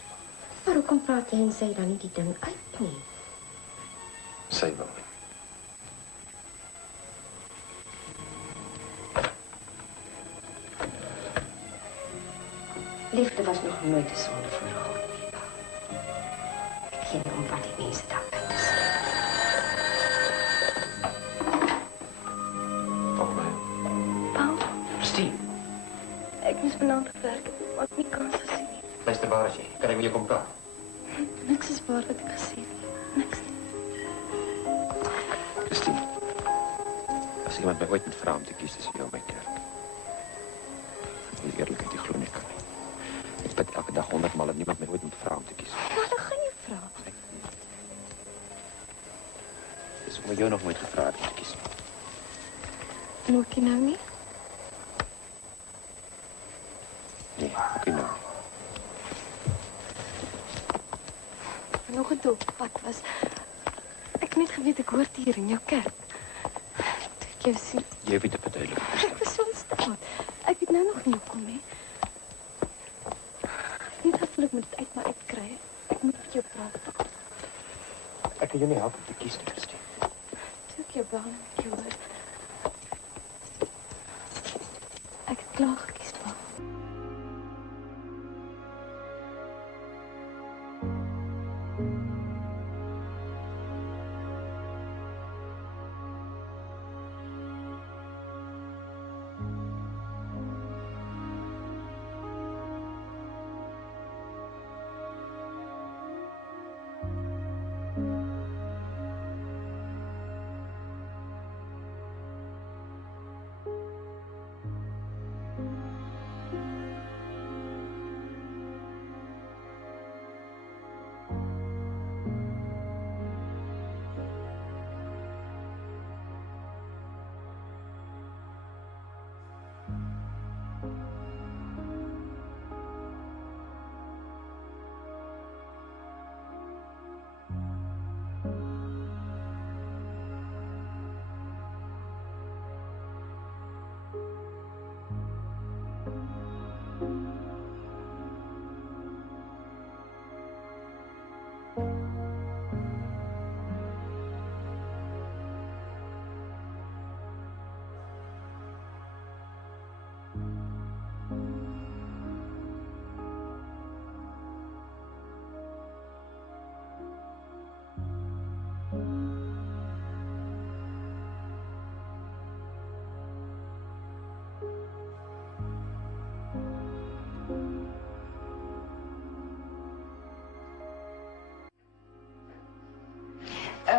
Maar hoekom praat jy en sê dan nie die ding uit nie? Sy wil nie. Liefde was nog nooit 'n sonde voor God nie. Ek gee nie om wat die mense daar buite sê. Paul? Steve, Ek moes vanaand gewerk het, maar ek nie kans gesien nie. luister waar is jy? Kan ek met jou kom praat? Niks is waar wat ek gesê het. Niks nie. Christine, as iemand my ooit moet vra om te kies tussen jou en my kerk. Die eerlikheid, die glo nie kan nie. Ek bid elke dag 100 maal dat niemand my ooit moet vra om te kies. Maar dan gaan jy vra. Dis om jou nog nooit gevra het om te kies. En ook jy nou nie? Nee, ook nie nou. Nog 'n doelpad was. Ek het net geweet ek hoort hier in jou kerk. Toe ek jou sien. Jy weet dit verduidelik. Ek was so ontstaan. Ek weet nou nog nie hoekom nie. Net gevoel ek moet dit uit my uitkry. Ek moet met jou praat. Ek kan jou nie help om te kies, Christine. Toe ek jou bel en ek jou hoor. Ek het klaar gekies, pa.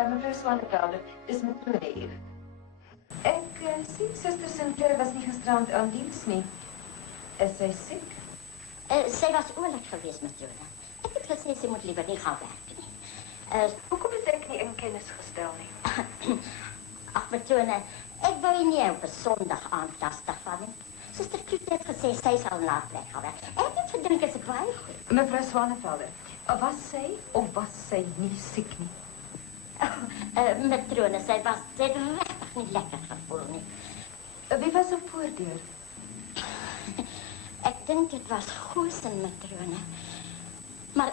Mevrou Swanepoel, dis matrone hier. Ek sien Suster Sinclair was nie gisterand aan diens nie. Is sy siek? Sy was oorlik geweest, matrone. Ek het gesê sy moet liever nie gaan werk nie. Hoekom het ek nie in kennis gestel nie? Ag, matrone, ek wou nie op 'n Sondag aand lastig val nie. Suster Kloete het gesê sy sal na plek gaan werk. Ek het gedink is ek baie goed. Mevrou Swanepoel, was sy of was sy nie siek nie? Matrone, sy het regtig nie lekker gevoel nie. Wie was op voordeur? Ek dink dit was Goosen, matrone. Maar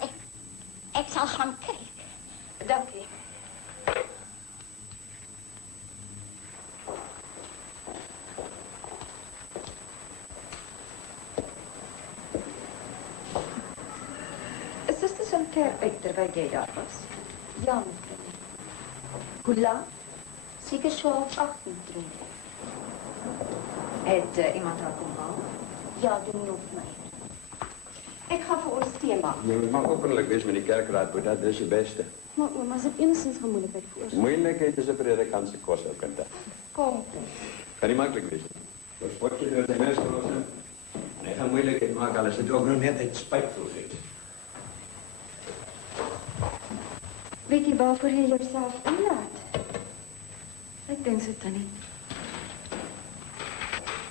ek sal gaan kyk. Dankie. Is Suster Sinclair uit terwyl jy daar was? Ja, matrone. Hoe laat? Zeker zo op 8 uur. Het iemand haar kom haal? Ja, doen je op mij. Ik ga voor ons thee maken. Je mag openlijk wees met die kerkraad, maar dat is je beste. Maar oom, as dit enigstens gaan moeilikheid veroorsaak. Moeilijkheid is een predikantse kost ook in dat. Kom. Kan niet makkelijk wezen. Dus word je door de mensen lossen. En hij gaat moeilijkheid maken als het ook nog net iets spijtvol is. Weet jy waarvoor jy jouself inlaat? Ek dink so, Tannie.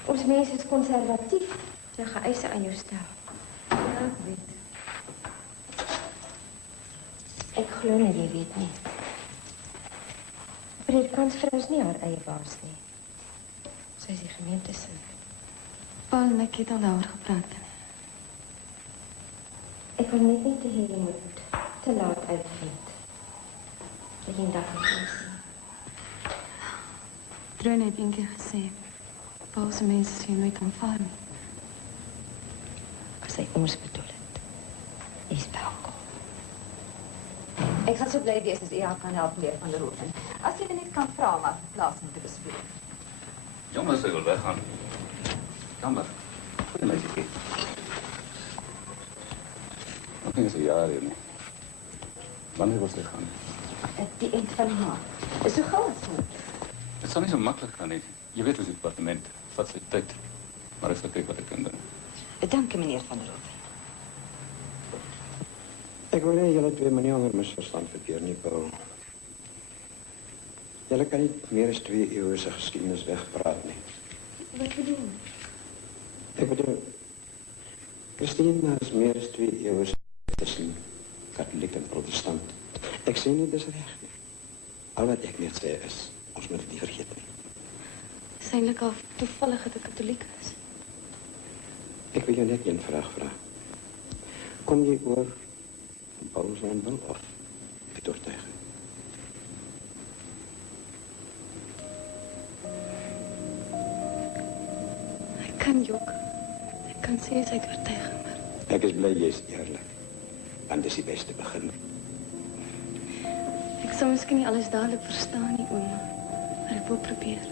Ons mense is konservatief. Sy gaan eise aan jou stel. Ja, ek weet. Ek glo nie, jy weet nie. Predikantsvrou is nie haar eie baas nie. Sy is die gemeentesin. Paul en ek het al daaroor gepraat. Ek wil net nie te hê jy moet te laat uitvind. Dat jy eendag moet sien. Drone het een keer gesê, Paul se mense sê nooit aanvaar nie. As hy ons bedoel het, is welkom. Ik ga zo blij wees als u haar kan helpen, meneer Van der Roven. Als je er niet kan vragen, maar plaats moeten bespelen. Jammer, ze wil weggaan. Jammer. Goeie meisje. Nog eens een jaar hier, nee. Wanneer was ze gaan? Die eind van de maand. Zo gauw als het. Het zal niet zo makkelijk gaan, nee. Je weet hoe het departement. Faciliteit. Maar ik zal kijken wat ik kan doen. Dank u, meneer Van der Roven. Ik wil niet jullie twee manieren onder misverstand verkeer, niet Paul. Jullie kan niet meer dan 2 eeuwse geschiedenis wegpraten, nie. Wat bedoel je? Ik bedoel, Christine is meer dan 2 eeuwse tussen katholiek en protestant. Ik zeg niet, dat is recht. Nie. Al wat ik net zei is, ons moet het niet vergeten. Nie. Het is eindelijk al toevallig dat ik katholiek is. Ik wil je net een vraag vragen. Kom je oor Paul zijn wil of het oortuigen? kan jok. Ek kan sê sy het oortuiging, maar Ek is bly jy is eerlik. Want dis die beste begin. ek sal miskien nie alles dadelik verstaan nie, ouma. Maar ek wil probeer.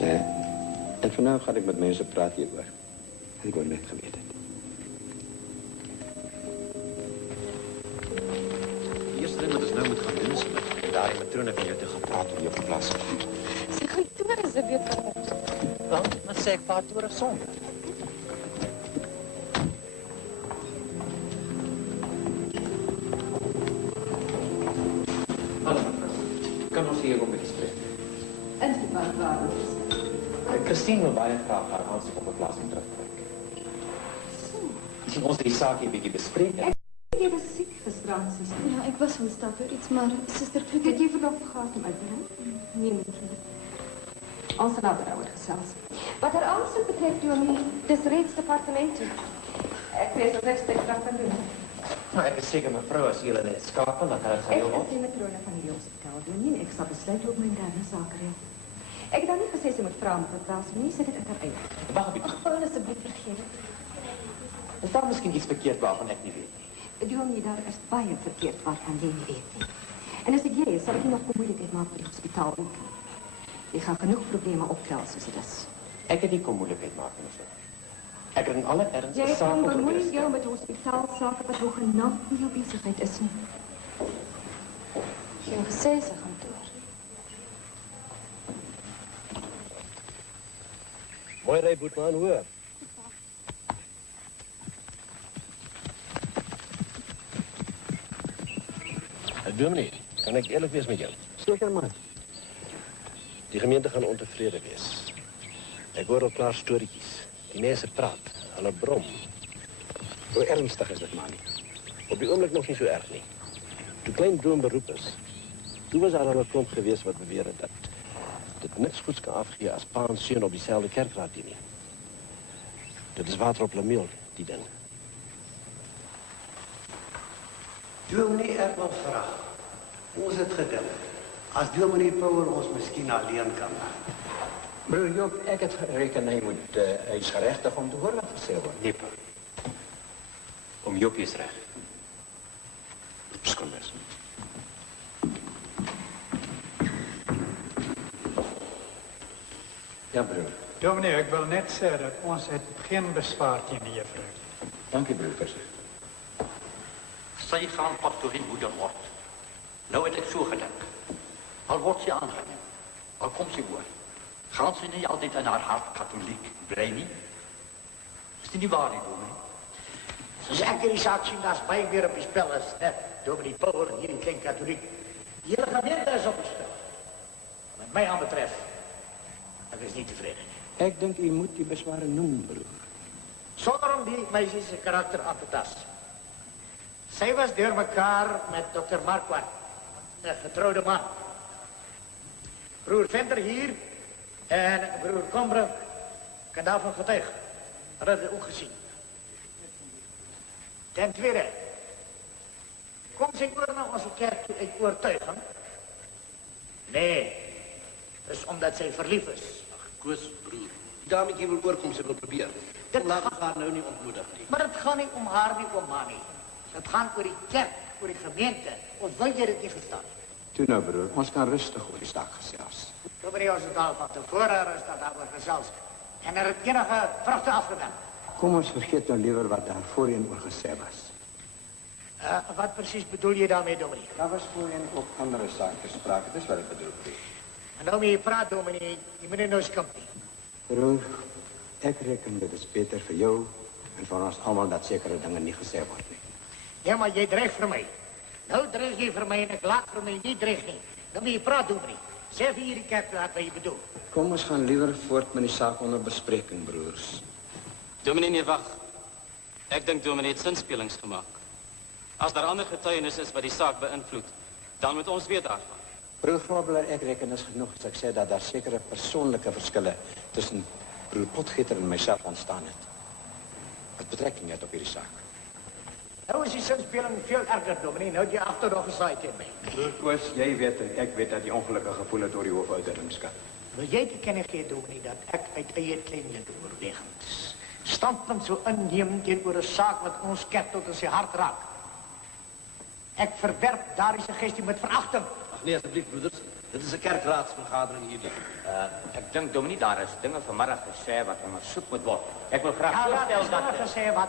Ja. En vanavond ga ik met mensen praten hieroor. En ik word net geweet het. Die eerste ding wat ons nou moet gaan doen is met daardie matrone van jou te gaan praat oor jou verplasing. Sy gaan toe reserveer vir ons. Wel, dan sê ek praat oor 'n sonde. Hallo, kan ons hier op met spreken? Ingebouwd waren. Christine wil baie graag haar aansoek op 'n plasing terugtrek. Misschien ons die saak hier 'n bietjie bespreek. Jy was siek gisterand, suster. Ja, ek was ontstel vir iets, maar suster Kloete... Het jy verlof gehad om uit te ry? Nee, mevrou. Ons sal nou daaroor gesels. Wat haar aansoek betreft, Dominee, dis reeds departement toe. Ek weet ons niks terug kan doen. Maar ek is seker mevrou as julle net skakel, dan gaan dit Ek geheel is op. die matrone van die hospitaal, Dominee, en ek sal besluit hoe ek my interne sake reël. Ek het dan nie gesê sy moet vra om verplasing nie, sy het dit uit haar eie. Wag 'n bietjie. Ag, Paul, asseblief vergeet dit. Is daar miskien iets verkeerd waarvan ek nie weet nie? Dominee, daar is baie verkeerd waarvan jy nie weet nie. En as ek jy is, sal ek nie nog moeilikheid maak vir die hospitaal ook nie. Jy gaan genoeg probleme optel soos dit is. Ek het nie kom moeilikheid maak nie, mevrou. Ek het in alle erns Jy 'n saak gaan probeer bemoei stel. jou met hospitaalsake wat hoegenaamd nie jou besigheid is nie. Jy het gesê sy gaan toe. Mooi ry, Boetman, hoor. Dominee, kan ek eerlik wees met jou? Zeker, man. Die gemeente gaan ontevrede wees. Ek hoor al klaar storieetjies. Die mense praat, hulle brom. Hoe ernstig is dit, man? Op die oomblik nog nie so erg nie. Toe klein droom beroep is, toe was daar al 'n klomp gewees wat beweer het dat dit niks goeds kan afgee as pa en seun op dieselfde kerkraad dien nie. Dit is water op Lemiel, die ding. Dominee, ek wil vra. Ons het gedink, as Dominee Power ons miskien alleen kan laat. Broer Joop, ek het gereken hy is geregtig om te hoor wat gesê word. Nee, pa. Om Joopie is reg. Verskoon mes. Ja, broer. Dominee, ek wil net sê dat ons het geen beswaar teen die juffrou. Dankie, broer Visser. Sy gaan pastorie moeder word. Nou het ek so gedink. Al word sy aangeneem, al kom sy oor, gaan sy nie altyd in haar hart katholiek bly nie? Is dit nie waar nie, Dominee? Soos ek hierdie saak sien, daar's baie meer op die spel as net Dominee Power en hierdie klein katholiek. Die hele gemeente is op die spel. Wat my aanbetref, ek is nie tevreden nie. Ek dink u moet die besware noem, broer. Sonder om die meisie se karakter aan te tas. Sy was deur mekaar met Dr. Marquardt, 'n getroude man. Broer Venter hier en broer Kombrink kan daarvan getuig. Hulle het dit ook gesien. Ten tweede, kom sy oor na onze kerk toe uit oortuiging? Nee, dis omdat sy verlief is. Koos, broer. Die dametjie wil oorkom, sy wil probeer. Laat ons haar nou nie ontmoedig nie. Maar het gaat niet om haar, niet om haar niet. Het gaat oor die kerk, oor die gemeente. Of wil jy dit nie verstaan? Toe nou, broer, ons kan rustig oor die saak gesels. Dominee, ons het al van tevore rustig daaroor gesels. En er het enige vruchten afgedaan. Kom ons vergeet nou liever wat daar voorheen oor gesê was. Wat precies bedoel je daarmee, dominee? Daar was voorheen ook andere zaken sprake, dis wat ek bedoel. En nou met je praat, dominee, je moet nie nou skimp nie. Broer, ek reken dit is beter vir jou en vir ons almal dat sekere dinge nie gesê word nie. Ja, maar jy dreig vir my. Nou dreig jy vir my en ek laat vir my nie dreig nie. Nou moet je praat, dominee. Sê vir hierdie kerk wat jy bedoel. Kom ons gaan liever voort met die saak onder bespreking, broers. Dominee, nee, wag. Ek dink dominee het sinspelings gemaak. As daar ander getuienis is wat die saak beïnvloed, dan moet ons weet daarvan. Broer Grobler, ek reken is genoeg as ek sê dat daar sekere persoonlike verskille tussen broer Potgieter en myself ontstaan het. Wat betrekking het op hierdie saak? Nou is die sinspeling veel erger, dominee. Nou het jy agter nog gesaai teen my. Broer Koos, jy weet en ek weet dat die ongelukkige gevoel het oor die hoofuitdelingskat. Wil jy te kennen gee, dominee, dat ek uit eie kleinlike oorwegings standpunt sou inneem teenoor 'n saak wat ons kerk tot in sy hart raak? Ek verwerp daardie suggestie met veragting. Ag nee, asseblief broeders. Dit is 'n kerkraadsvergadering hier. Ek dink dominee, daar is dinge vanmiddag gesê wat ondersoek moet word. Ek wil graag Ja, voorstel dat dat... is gesê wat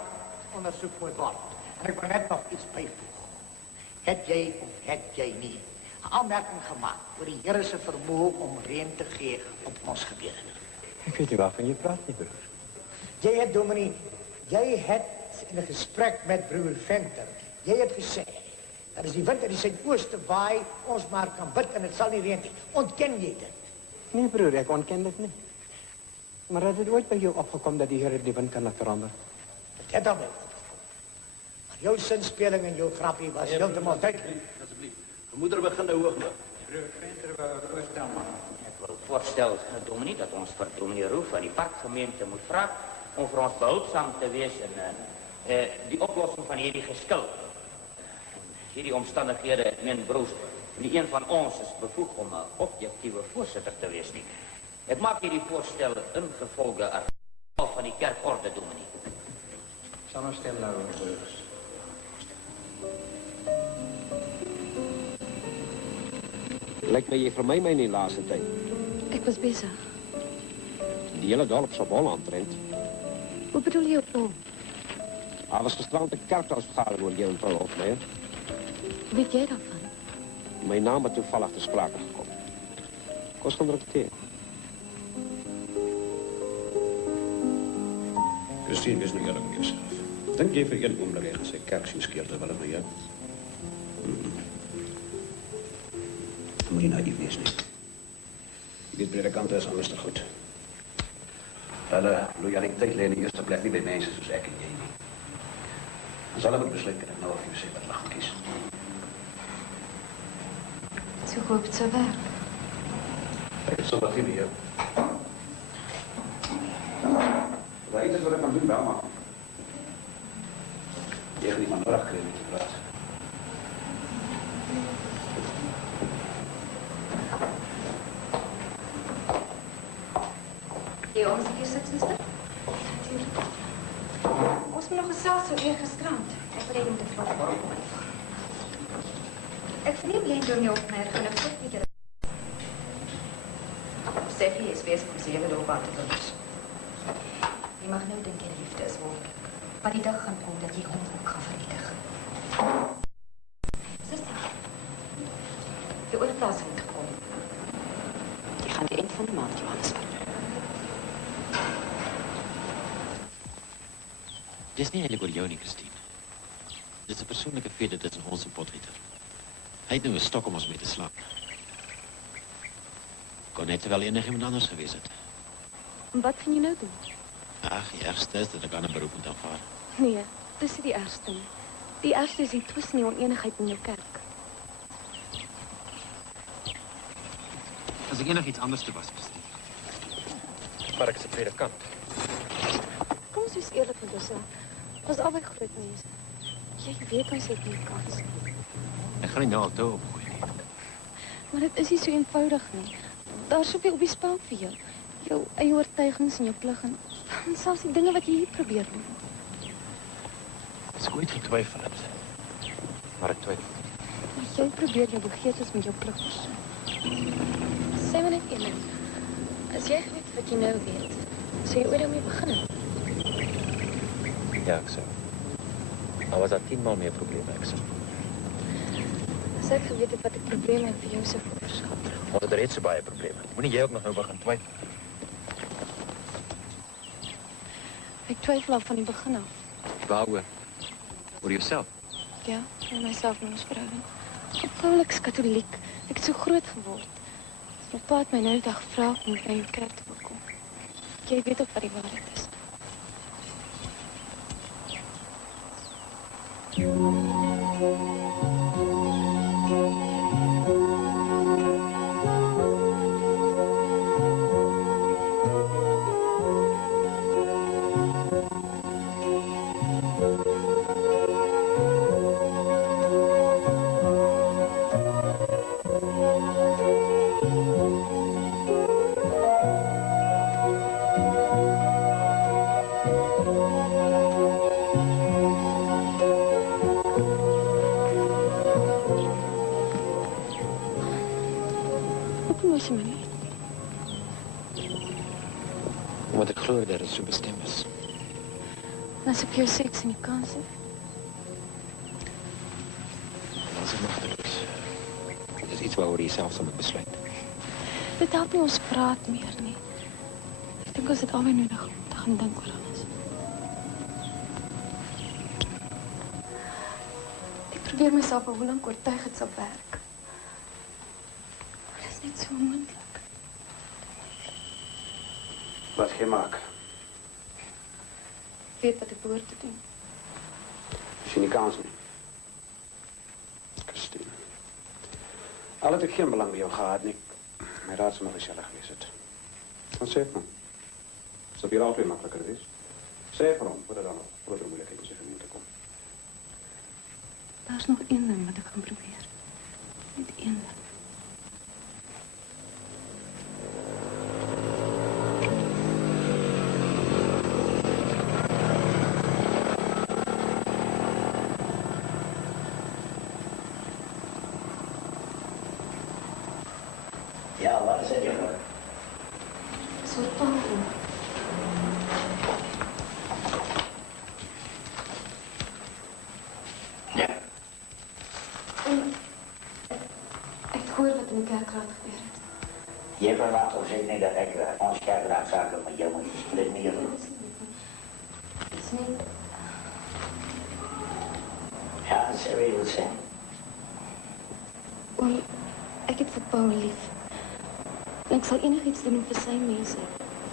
ondersoek moet word. En ek wil net nog iets byvoeg. Het jy of het jy nie 'n aanmerking gemaakt oor die Here se vermoë om reën te gee op ons gebiede? Ek weet nie waarvan jy praat nie, broer. Jy het, dominee, jy het in 'n gesprek met broer Venter, jy het gesê, dat as die wind uit die suidooste waai, ons maar kan bid en het sal nie reën nie. Ontken jy dit? Nee, broer, ek ontken dit nie. Maar het dit ooit by jou opgekom dat die Here die wind kan laat verander? Dit het al by opgekom. Maar jou sinspeling en jou grappie was heeltemal duidelijk. Asseblief. Gemoeder begin nou hoog loop. Broer Venter wou 'n voorstel maak. Ek wil voorstel, dominee, dat ons vir dominee Roef van die parkgemeente moet vra om vir ons behulpsaam te wees in die oplossing van hierdie geskil. Hierdie omstandighede, meen broers, nie een van ons is bevoeg om 'n objectieve voorzitter te wees nie. Ek maak hierdie voorstel ingevolge artikel van die kerkorde, dominee. Sal ons stem nou, broers. Lyk my jy vermy my in die laaste tyd. Ek was besig. Die hele dorp sou bol aantrent. Hoe bedoel jy op hom? Daar was gisterand 'n kerkraadsvergadering oor jou en Paul Hofmeyer. Weet jy daarvan? My naam het toevallig te sprake gekom. Kos gaan trakteer. Christine, wees nou eerlik met jouself. Dink jy vir een oomblik hy gaan sy kerk sien skeer terwyl hy by jou? Moet jy naïef wees nie. Jy weet, predikante is anders te goed. Hulle loyaliteit lê in die eerste plek nie by mense soos ek en jy nie. Dan sal hulle besluit kan ek nou of jy sê wat hulle gaan kies. So hoop het sou werk. Ek sal wat nie meer. Daar iets is wat ek kan doen, wel maar. Jy gaan nie van nodig kry om te praat. Jy ons hier sit, suster? Natuurlijk. Ons moet nog gesels oor eer gisterand. Ek wil hê jy moet dit vlug Ek verneem Len doen jou opmerk van 'n goed bietjie. Steffi is besig om sy hele loopbaan te verlos. Jy mag nou dink jy die liefde is wonderlik. Maar die dag gaan kom dat jy hom ook gaan vernietig. Suster, die oorplasing moet gekom. Jy gaan die eind van die maand Johannesburg. Dis nie eintlik oor jou nie, Christine. Dit is 'n persoonlike vrede tussen ons en Potgieter. Hy het nou 'n stok om ons mee te slaan. Kon net wel enigiemand anders gewees het. En wat gaan jy nou doen? Ag, die ergste is dat ek aan 'n beroep moet aanvaar. Nee, dis nie die ergste nie. Die ergste is die twis en die oneenigheid in jou kerk. As ek enigiets anders te was, Christine. Maar ek is 'n predikant. Kom ons wees eerlik met onsself. Ons albei groot mense. Jy weet ons het nie kans nie. Ek gaan nie nou al toe opgooi nie. Maar dit is nie so eenvoudig nie. Daar's soveel op die spel vir jou. Jou eie oortuigings en jou plig en selfs die dinge wat jy hier probeer doen. As ek ooit getwyfel het. Maar ek twyfel. Maar jy probeer jou begeertes met jou plig versoen. Sê my net een ding. As jy weet wat jy nou weet, sou jy ooit daarmee begin het? Ja, ek sou. Al was daar 10 maal meer probleme, ek sou. As ek geweet het wat ek probleme vir jou sou veroorsaak. Ons het reeds so baie probleme. Moenie jy ook nog nou begin twyfel. Ek twyfel al van die begin af. Waaroor? Oor jouself? Ja, oor myself en ons verhouding. Gevouwelijks katholiek. Ek het so groot geword. My pa het my nou die dag gevra om na jou kerk te wil kom. Jy weet ook wat die waarheid is. Hoekom was jy my nie? Omdat ek glo dat dit so bestem is. En as ek jou seks in die kans het? Dan is dit magteloos. Dit is iets waaroor jy self sal moet besluit. Dit help nie ons praat meer nie. Ek dink ons het albei nodig om te gaan dink oor alles. Ek probeer myself al hoe lank oortuig het sal werk. Maar dit is net so onmoontlik. Wat jy maak? Ek weet wat ek behoort te doen. Is jy nie kans nie? Christine. Al het ek geen belang by jou gehad nie. My raad sal nog gezellig geweest het. Dan sê het man. Is dat hier altijd makkelijker is? Zeg waarom, voordat er dan nog grotere moeilijkheden in zijn gemeente komen. Daar is nog één ding wat ik kan proberen. Net één ding. Ja, wat is het, juffrouw? Een soort tafel. Ja. Ik hoor wat in de kerkraad gebeurt. Je verwacht toch zeker niet dat ik ons kerkraadzaken met jou moet discrimineren? Dat is niet... Ja, dat zou je wat zijn. Oom, ik heb voor Paul lief. En ik zal enigiets doen voor zijn mensen.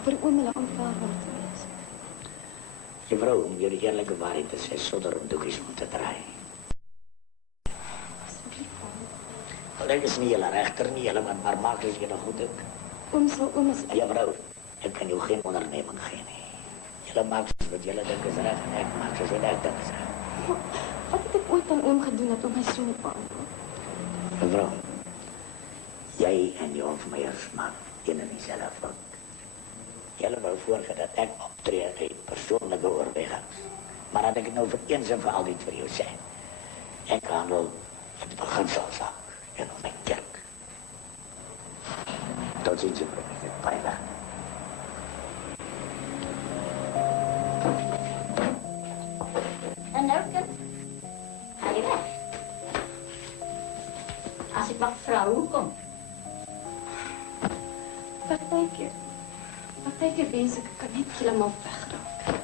Voor oom hulle aanvaarbaar te wees. Juffrouw, om jullie eerlijke waarheid te zeggen, zonder om doekjes om te draaien. Dat is niet helemaal rechter, niet helemaal, maar makkelijk je nog goed ook. Oom is... Juffrouw, ik kan jou geen onderneming geven. Jullie maken zoals wat jullie denken is recht en ik maak zoals wat ik denk is recht. Wat heb ik ooit aan oom gedaan dat oom mij zo behandelt? Mevrouw, jij en je Hofmeyers maken in en zelf ook. Jullie wil vorige dat ik optreed uit persoonlijke overwegingen. Maar dat ik het nou voor eens en voor altijd voor jou zei. Ik handel het beginselzaak in mijn kerk. Tot ziens, mevrouw, ik heb pijnlijk. En nou, kind, ga je weg. Als ik mag vrouwen, hoe kom? Partykeer wens ek kan net helemaal wegraak.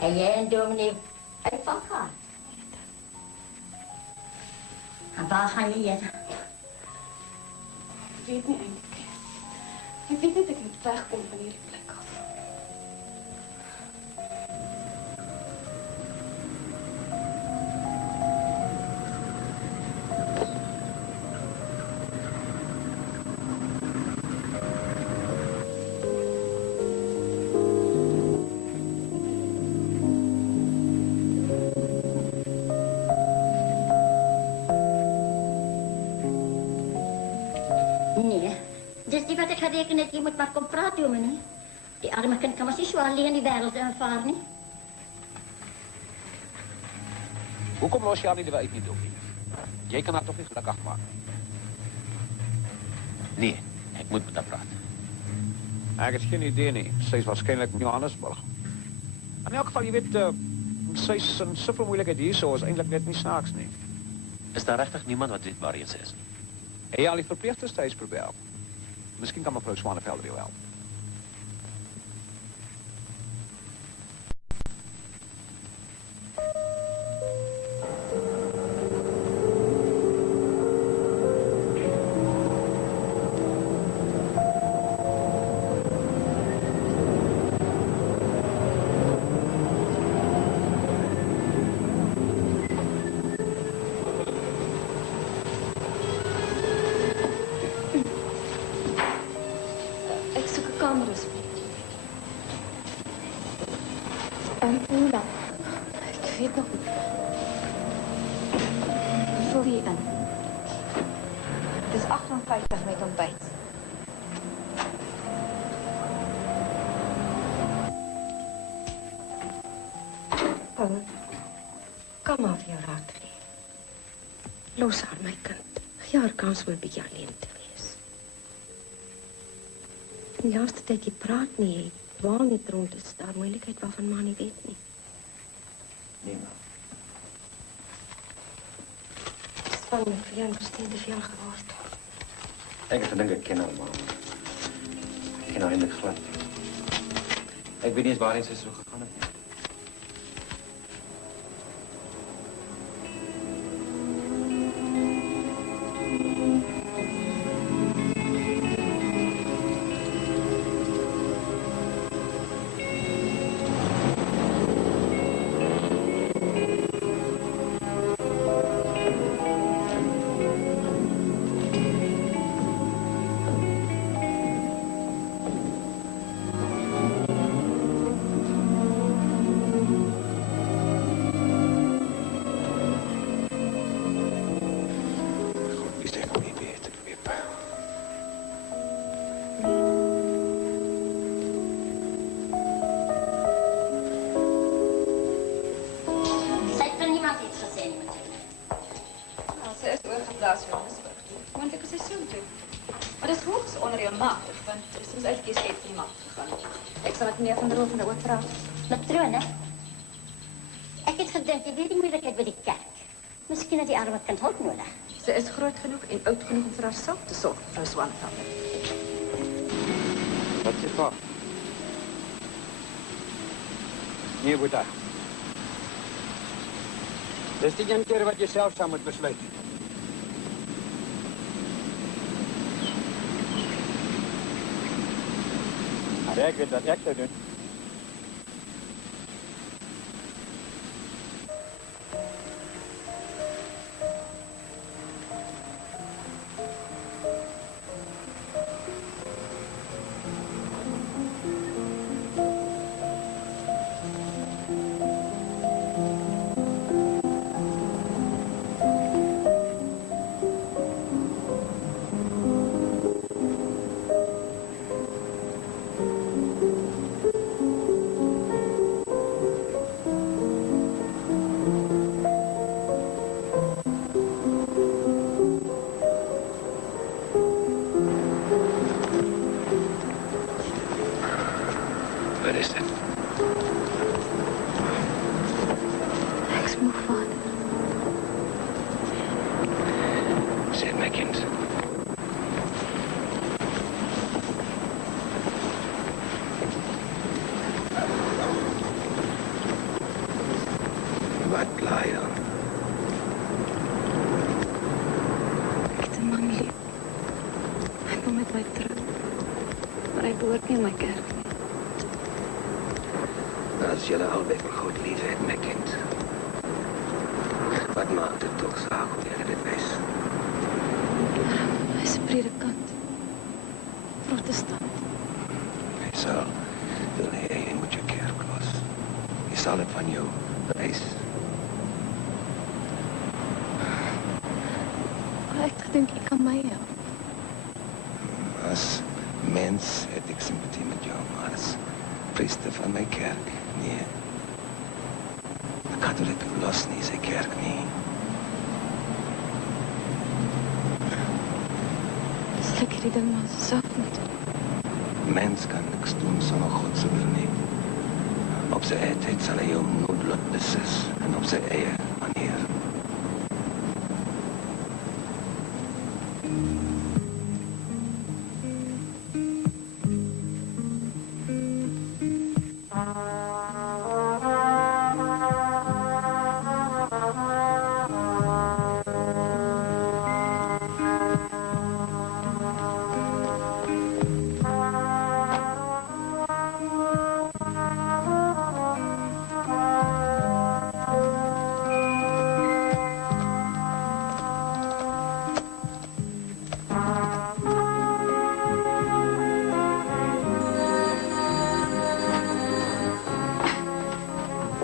En jij en dominee uit van gaan. En waar gaan jullie eten? Ik weet niet eindelijk. Ik weet niet dat ik moet wegkomen van hierdie plek af. Nee, dus die wat ik gerekend heb, je moet maar komen praten, dominee. Die arme kind kan maar niet zo alleen in die wereld ervaren, nie? Hoekom los je al die uit niet doen? Jij kan haar toch niet gelukkig maken? Nee, ik moet met haar praten. Ik heb geen idee, nie. Zij is waarschijnlijk Johannesburg. In elk geval, je weet, zij is een zoveel moeilijkheid hier, zo is eigenlijk net niet snaaks, nie. Is daar rechtig niemand wat weet waar je is? En ja, die verplicht is steeds probeer. Misschien kan mevrouw Zwaneveld jou helpen. Ik zoek een kamer, alsjeblieft. Hoe lang? Ik weet nog niet. Vul je in. Het is 58 met ontbijt. Paul, kom maar voor jou raad geven. Los haar, mijn kind. Gee haar kans om een beetje alleen te wees. in die laaste tyd nie praat nie, hy dwaal net rond, is daar moeilikheid waarvan ma nie weet nie. Nee, ma. Spang met vir jou en Christine te veel geword. Ek het gedink ek ken haar, maar ek ken haar eintlik glad. Ek weet nie eens waarheen sy so gegaan het nie. Matrone, ek het gedink, jy weet die moeilikheid by die kerk. Miskien het die arme kind hulp nodig. Sy is groot genoeg en oud genoeg om vir haarself te sorg, mevrou Swanepoel. Wat is waar? Nee, Boeta. Dis die een keer wat jy self saam moet besluit. Maar ek weet wat ek te doen. Wat is dit? Ek is moe, vader. Sê het my kind. Wat bly dan? Ek het 'n man lief. Hy wil met my trou. Maar hy behoort nie in my kerk nie. As julle albei vir God lief het, my kind. Wat maak dit toch saak hoe jy dit wees? Hy is 'n predikant. Protestant. Hy sal wil hê jy moet jou kerk los. Hy sal dit van jou eis. Maar ek gedink ek kan my help. As mens het ek sympathie met jou, maar as priester van my kerk, nee. 'n Katholiek los nie sy kerk nie. Sal ek hierdie ding maar self moet doen? Mens kan niks doen sonder God se wil nie. Op sy eie sal hy jou noodlot besis en op sy eie manier.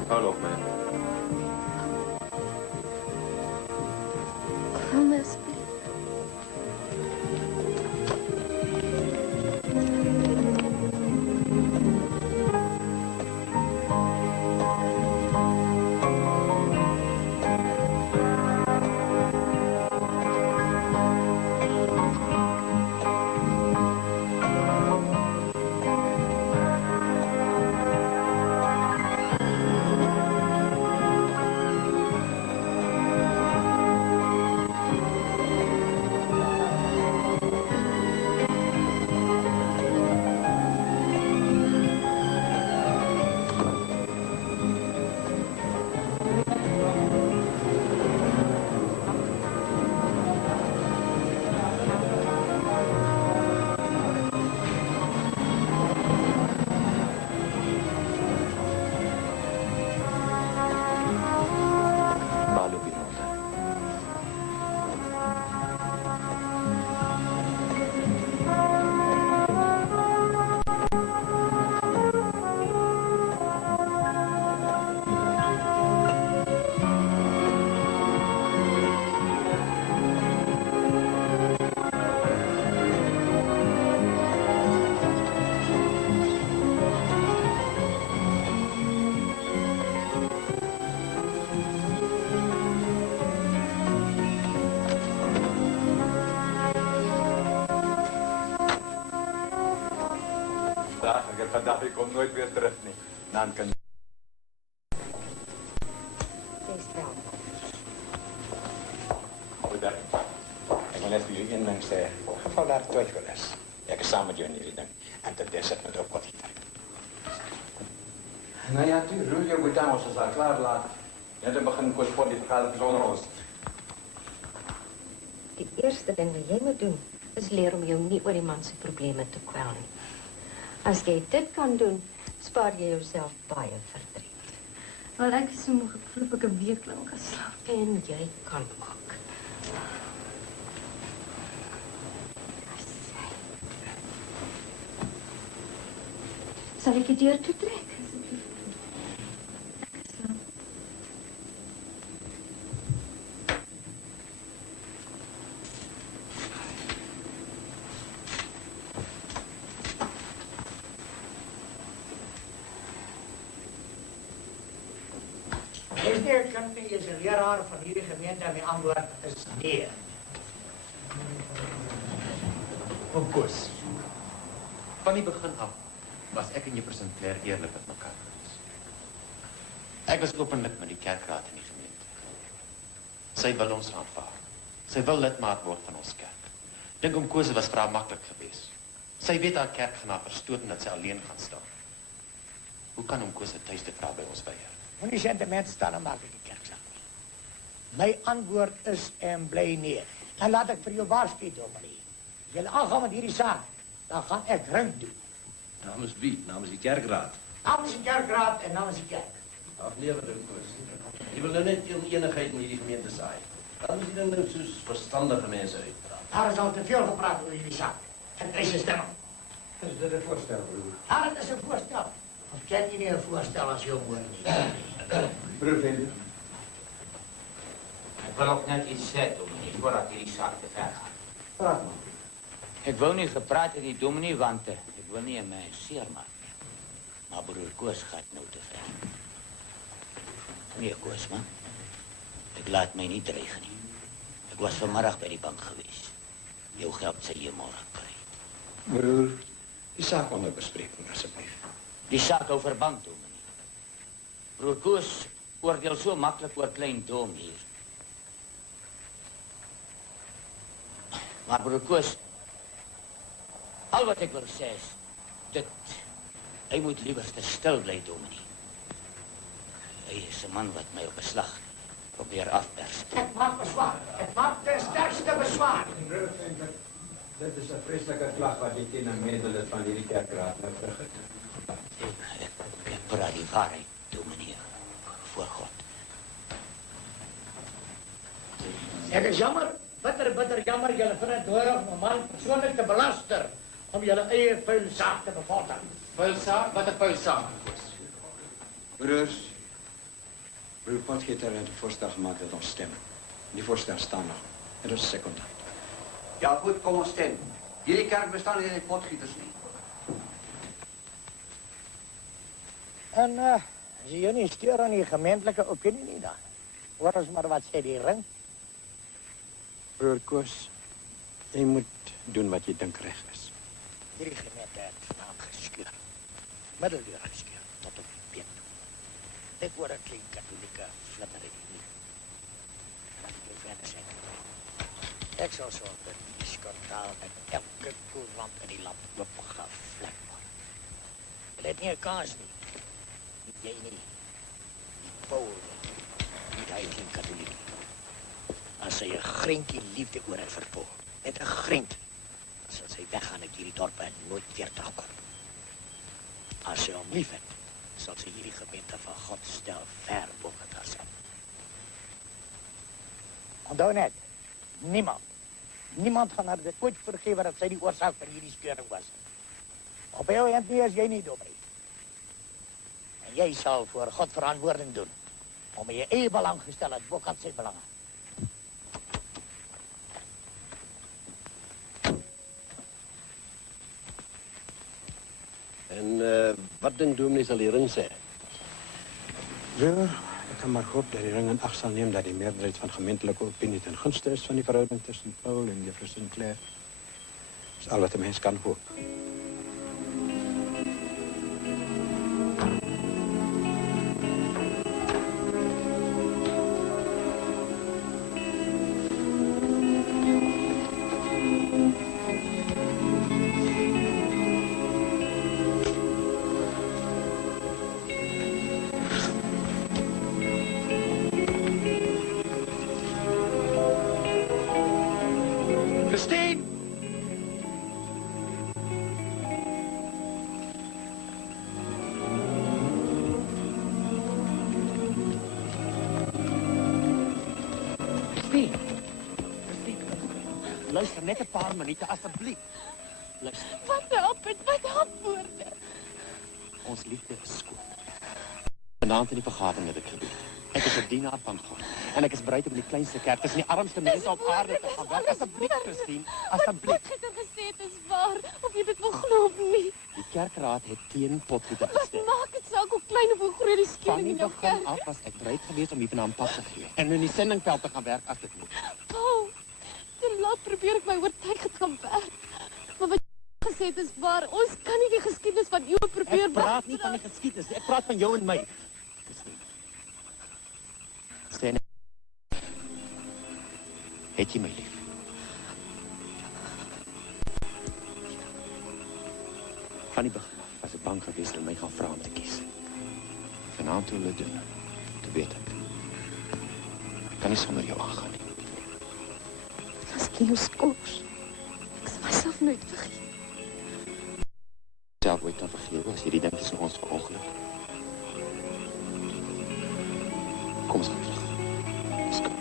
Hallo, man. Vul my asseblief. gedacht, ik kom nooit weer terug nie. Dan kan Goeiedag. Ik wil net voor jullie één ding zeggen. Geval daar twijfel is. Ik is samen met jullie in jullie ding. En dat is het met ook wat hier. Nou ja, tuurlijk. Je moet dan ons al klaar laten. Ja, dan beginnen we voor die vergadering zonder ons. Die eerste ding wat jy moet doen, is leer om jou nie oor die man se probleme te kwel nie. As jy dit kan doen, spaar jy jouself baie verdriet. Wel, ek is so moeg, ek voel of ek 'n week lank geslaap. En jy kan ook. Sal ek die deur toetrek? Meneer Kanting is een leraar van hierdie gemeente en mijn antwoord is nee. Oom Koos, van die begin af was ek en juffrou Claire eerlik met mekaar gewees. Ek was openlik met die kerkraad in die gemeente. Sy wil ons aanvaar. Sy wil lidmaat word van ons kerk. Dink oom Koos was vir haar maklik geweest. Sy weet haar kerk gaan haar verstoot en dat sy alleen gaan staan. Hoe kan oom Koos 'n tuiste vra by ons weier? Moenie sentiment staan en maak ek die kerk saak nie. My antwoord is en bly nee. En laat ek vir jou waarsku, dominee. As julle aangaan met hierdie saak, dan gaan ek ring doen. Namens wie? Namens die kerkraad. Namens die kerkraad en namens die kerk. Ach nee, wat doen Koos. Jy wil nou net oneenigheid in hierdie gemeente saai. Dan moet jy dan nou soos verstandige mense uitpraat. Daar is al te veel gepraat oor hierdie saak. Ek kry se stemming. Is dit 'n voorstel, broer? Ja, dit is 'n voorstel. Of ken jy nie 'n voorstel as jou hoor nie? Broer Venter. Ik wil ook net iets zeggen, dominee, voordat jullie zaak te ver gaat. Praat man. Ik wil niet gepraat met die dominee, want ik wil niet in mijn zeer maken. Maar broer Koos gaat nou te ver. Nee, Koos, man. Ik laat mij niet dreigen. Nie. Ik was vanmiddag bij die bank geweest. Jouw geld zou je morgen krijgen. Broer, die zaak onder bespreking, alsjeblieft. Die zaak over bank, dominee. Broer Koos oordeelt zo makkelijk oor klein Dom hier. Maar broer Koos, al wat ik wil zeggen is, dat hij moet liever te stil blijven, dominee. Hij is een man wat mij op beslag probeert afpersen. Ik maak bezwaar. Ik maak ten sterkste bezwaar. Broer Venter, dit is 'n vreeslike klag wat jy teen 'n medelid van hierdie kerkraad nou vergit. Ik praat die waarheid, dominee, voor God. Het is jammer, bitter jammer, jullie vinden het nodig om een man persoonlijk te belasten om jullie eigen vuilzaak te bevorderen. Vuilzaak? Wat 'n vuilzaak? Broers, broer Potgieter heeft een voorstel gemaakt dat ons stemmen. Die voorstel staan nog. En dat is secondant. Ja, goed, kom ons stem. Jullie kerk bestaan in potgieters niet. En als je jullie sturen aan die gemeentelijke opinie niet dan, hoor eens maar wat zei die ring. Broer Koos, jy moet doen wat jy dink reg is. Hierdie gemeente het naam geskeur. Middeldeur geskeur, tot op die been toe. Dit word 'n klein katholieke flitter nie. Laat ek jou verder sê. Ek sal sorg dat die skandaal in elke koerant in die land oopgevlek word. Hulle het nie 'n kans nie. Nie jy nie. Die Paul nie hy klein katholiek. As hy 'n greintjie liefde oor het vir Paul. Net 'n greintjie. As sy weggaan uit hierdie dorp en nooit weer terugkom. As sy hom liefhet, sal sy hierdie gemeente van God stel ver bo het haarself. Onthou net, niemand gaan haar dit ooit vergewe dat sy die oorsaak van hierdie skeuring was. Op jou hand nie as jy nie, dominee. En jy sal voor God verantwoording doen om jy eie belang gestel het bo sy belange. En wat dink dominee sal die ring sê? Wel, ek kan maar hoop dat die ring in ag sal neem dat die meerderheid van gemeentelijke opinie ten gunste is van die verhouding tussen Paul en juffrou Sinclair. Dat is al wat 'n mens kan hoop. Christine! Christine! Luister net 'n paar minute, asseblief. Luister. Wat help het? Wat help woorde? Ons liefde is skoon. Vanaand in die vergadering het ek gedoen. Ek is 'n dienaar van God. En ek is bereid om in die kleinste kerk tussen die armste mense op aarde te gaan werk. Asseblief, Christine. Asseblief. Wat het er gesê, het is waar. Of jy dit wil glo of nie. Die kerkraad het teen potgoede Wat gestem. maak het saak hoe klein of hoe groot die Van skering die in jou begin kerk? af was ek bereid geweest om hiervan aan pad te gee. En in die sendingveld te gaan werk as dit moet. Paul, te laat probeer ek my oortuig het gaan werk. Maar wat jy gesê het is waar. Ons kan nie die geskiedenis van eeuwe probeer Ek praat nie van die geskiedenis nie. Ek praat van jou en my. Christine. Sê net. Het jy my lief? Van die begin af was ek bang geweest om my gaan vra om te kies. Vanaand toe hulle doen, toe weet ek. Ek kan nie sonder jou aangaan nie. As ek jou skors, ek sal myself nooit vergeet. Self ooit kan vergewe as jy die dingetjies van ons verongeluk. Kom ons gaan terug. Ons kan.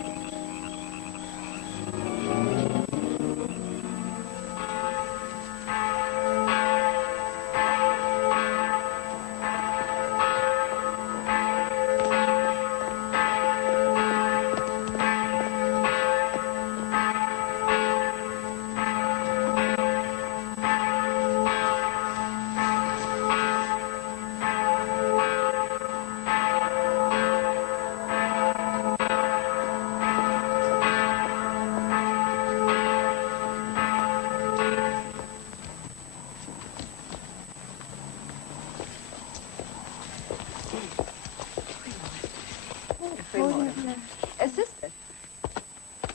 Suster,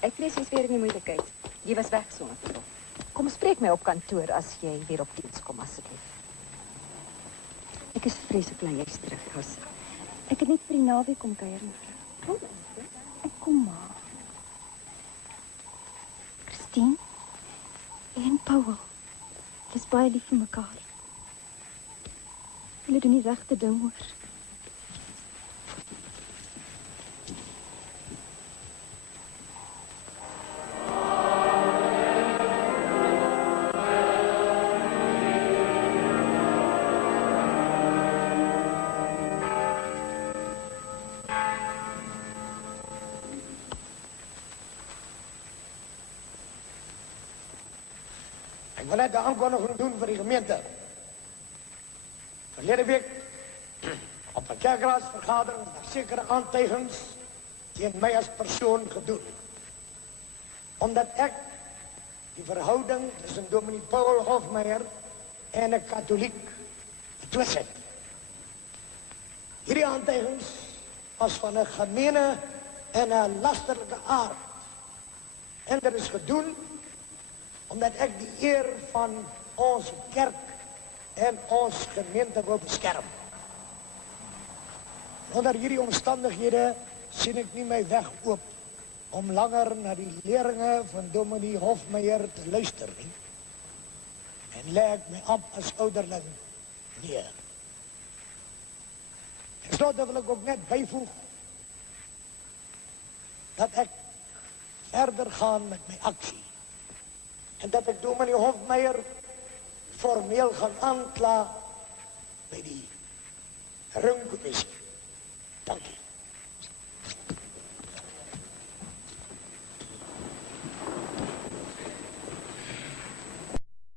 ek vrees jy's weer in die moeilikheid. Jy was weg sonder verlof. Kom spreek my op kantoor as jy weer op diens kom, asseblief. Ek is vreeslik bly jy's terug, Ros. Ek het net vir die naweek kom kuier, mevrou. Ek kom maar. Christine en Paul, dis baie lief vir mekaar. Hulle doen die regte ding, hoor. Ik wil net de aankondiging doen voor die gemeente. Verleden week op een kerkraadsvergadering daar zekere aantijgens tegen mij als persoon gedoen. Omdat ik die verhouding tussen dominee Paul Hofmeijer en een katholiek betwist heb. Hierdie aantijgens was van een gemene en een lasterlijke aard. En dat is gedoen omdat ik de eer van onze kerk en onze gemeente wil beschermen. Onder hierdie omstandigheden zie ik niet mijn weg op om langer naar die leringen van dominee Hofmeijer te luisteren. En leg ik mij op als ouderling neer. En zo wil ik ook net bijvoegen dat ik verder ga met mijn actie. En dat ik dominee Hofmeijer formeel ga aanklagen bij die Rungcommissie. Dank u.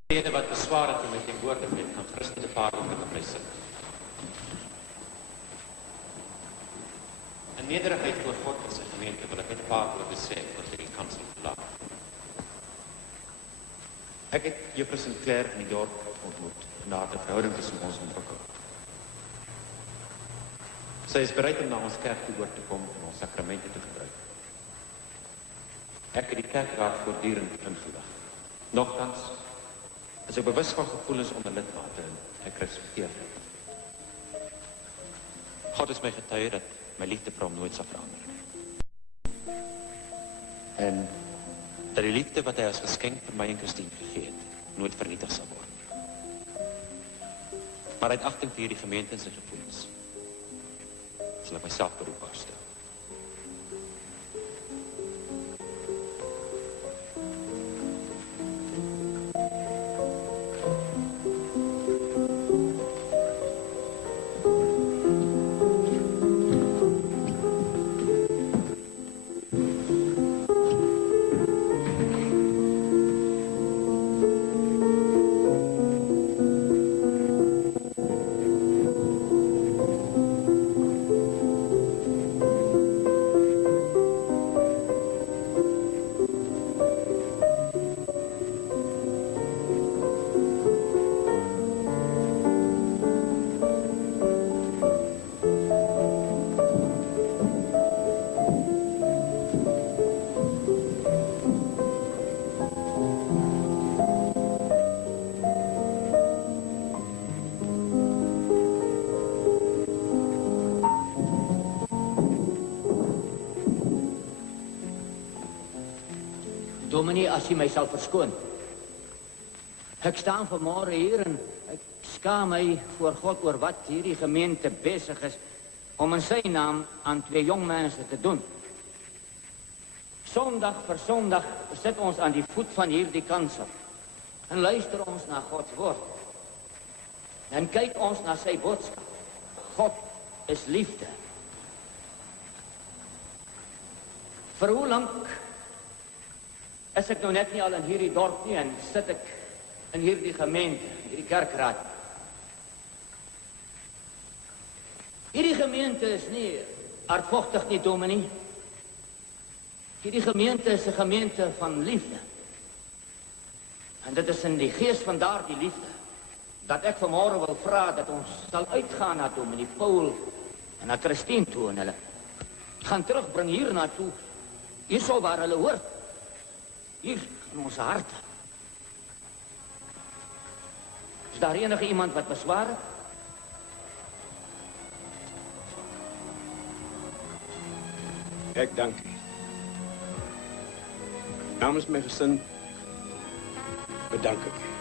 Lede wat beswaar het met teenwoordigheid kan Christen de paar onder gebly sit. In nederigheid voor God en sy gemeente wil ek net 'n paar woorde sê wat ek die kansel verlaat. Ek het Juffrou Sinclair in die dorp ontmoet en daar het 'n verhouding tussen ons ontwikkel. Sy is bereid om na ons kerk toe oor te kom en ons sakramente te gebruik. Ek het die kerkraad voortdurend ingelig. Nogtans is ek bewus van gevoelens onder lidmate en ek respekteer dit. God is my getuie dat my liefde vir hom nooit sal verander. En dat die liefde wat hy as geskenk vir my en Christine gegee het, nooit vernietig sal word. Maar uit agting vir hierdie gemeente en sy gevoelens, sal ek myself beroepbaar stel. Dominee, as u my sal verskoon. Ek staan vanmôre hier en ek skaam my voor God oor wat hierdie gemeente besig is om in sy naam aan 2 jong mense te doen. Sondag vir Sondag sit ons aan die voet van hierdie kansel en luister ons na Gods woord. En kyk ons na sy boodskap. God is liefde. Vir hoe lank is ek nou net nie al in hierdie dorp nie en sit ek in hierdie gemeente, hierdie kerkraad. Hierdie gemeente is nie hardvochtig nie, dominee. Hierdie gemeente is 'n gemeente van liefde. En dit is in die gees van daardie liefde dat ek vanmôre wil vra dat ons sal uitgaan na dominee Paul en na Christine toe en hulle gaan terugbring hier na toe. Hier sal waar hulle hoort. Hier in ons harte. Is daar enige iemand wat beswaar het? Ek dank u. Namens my gesin bedank ek u.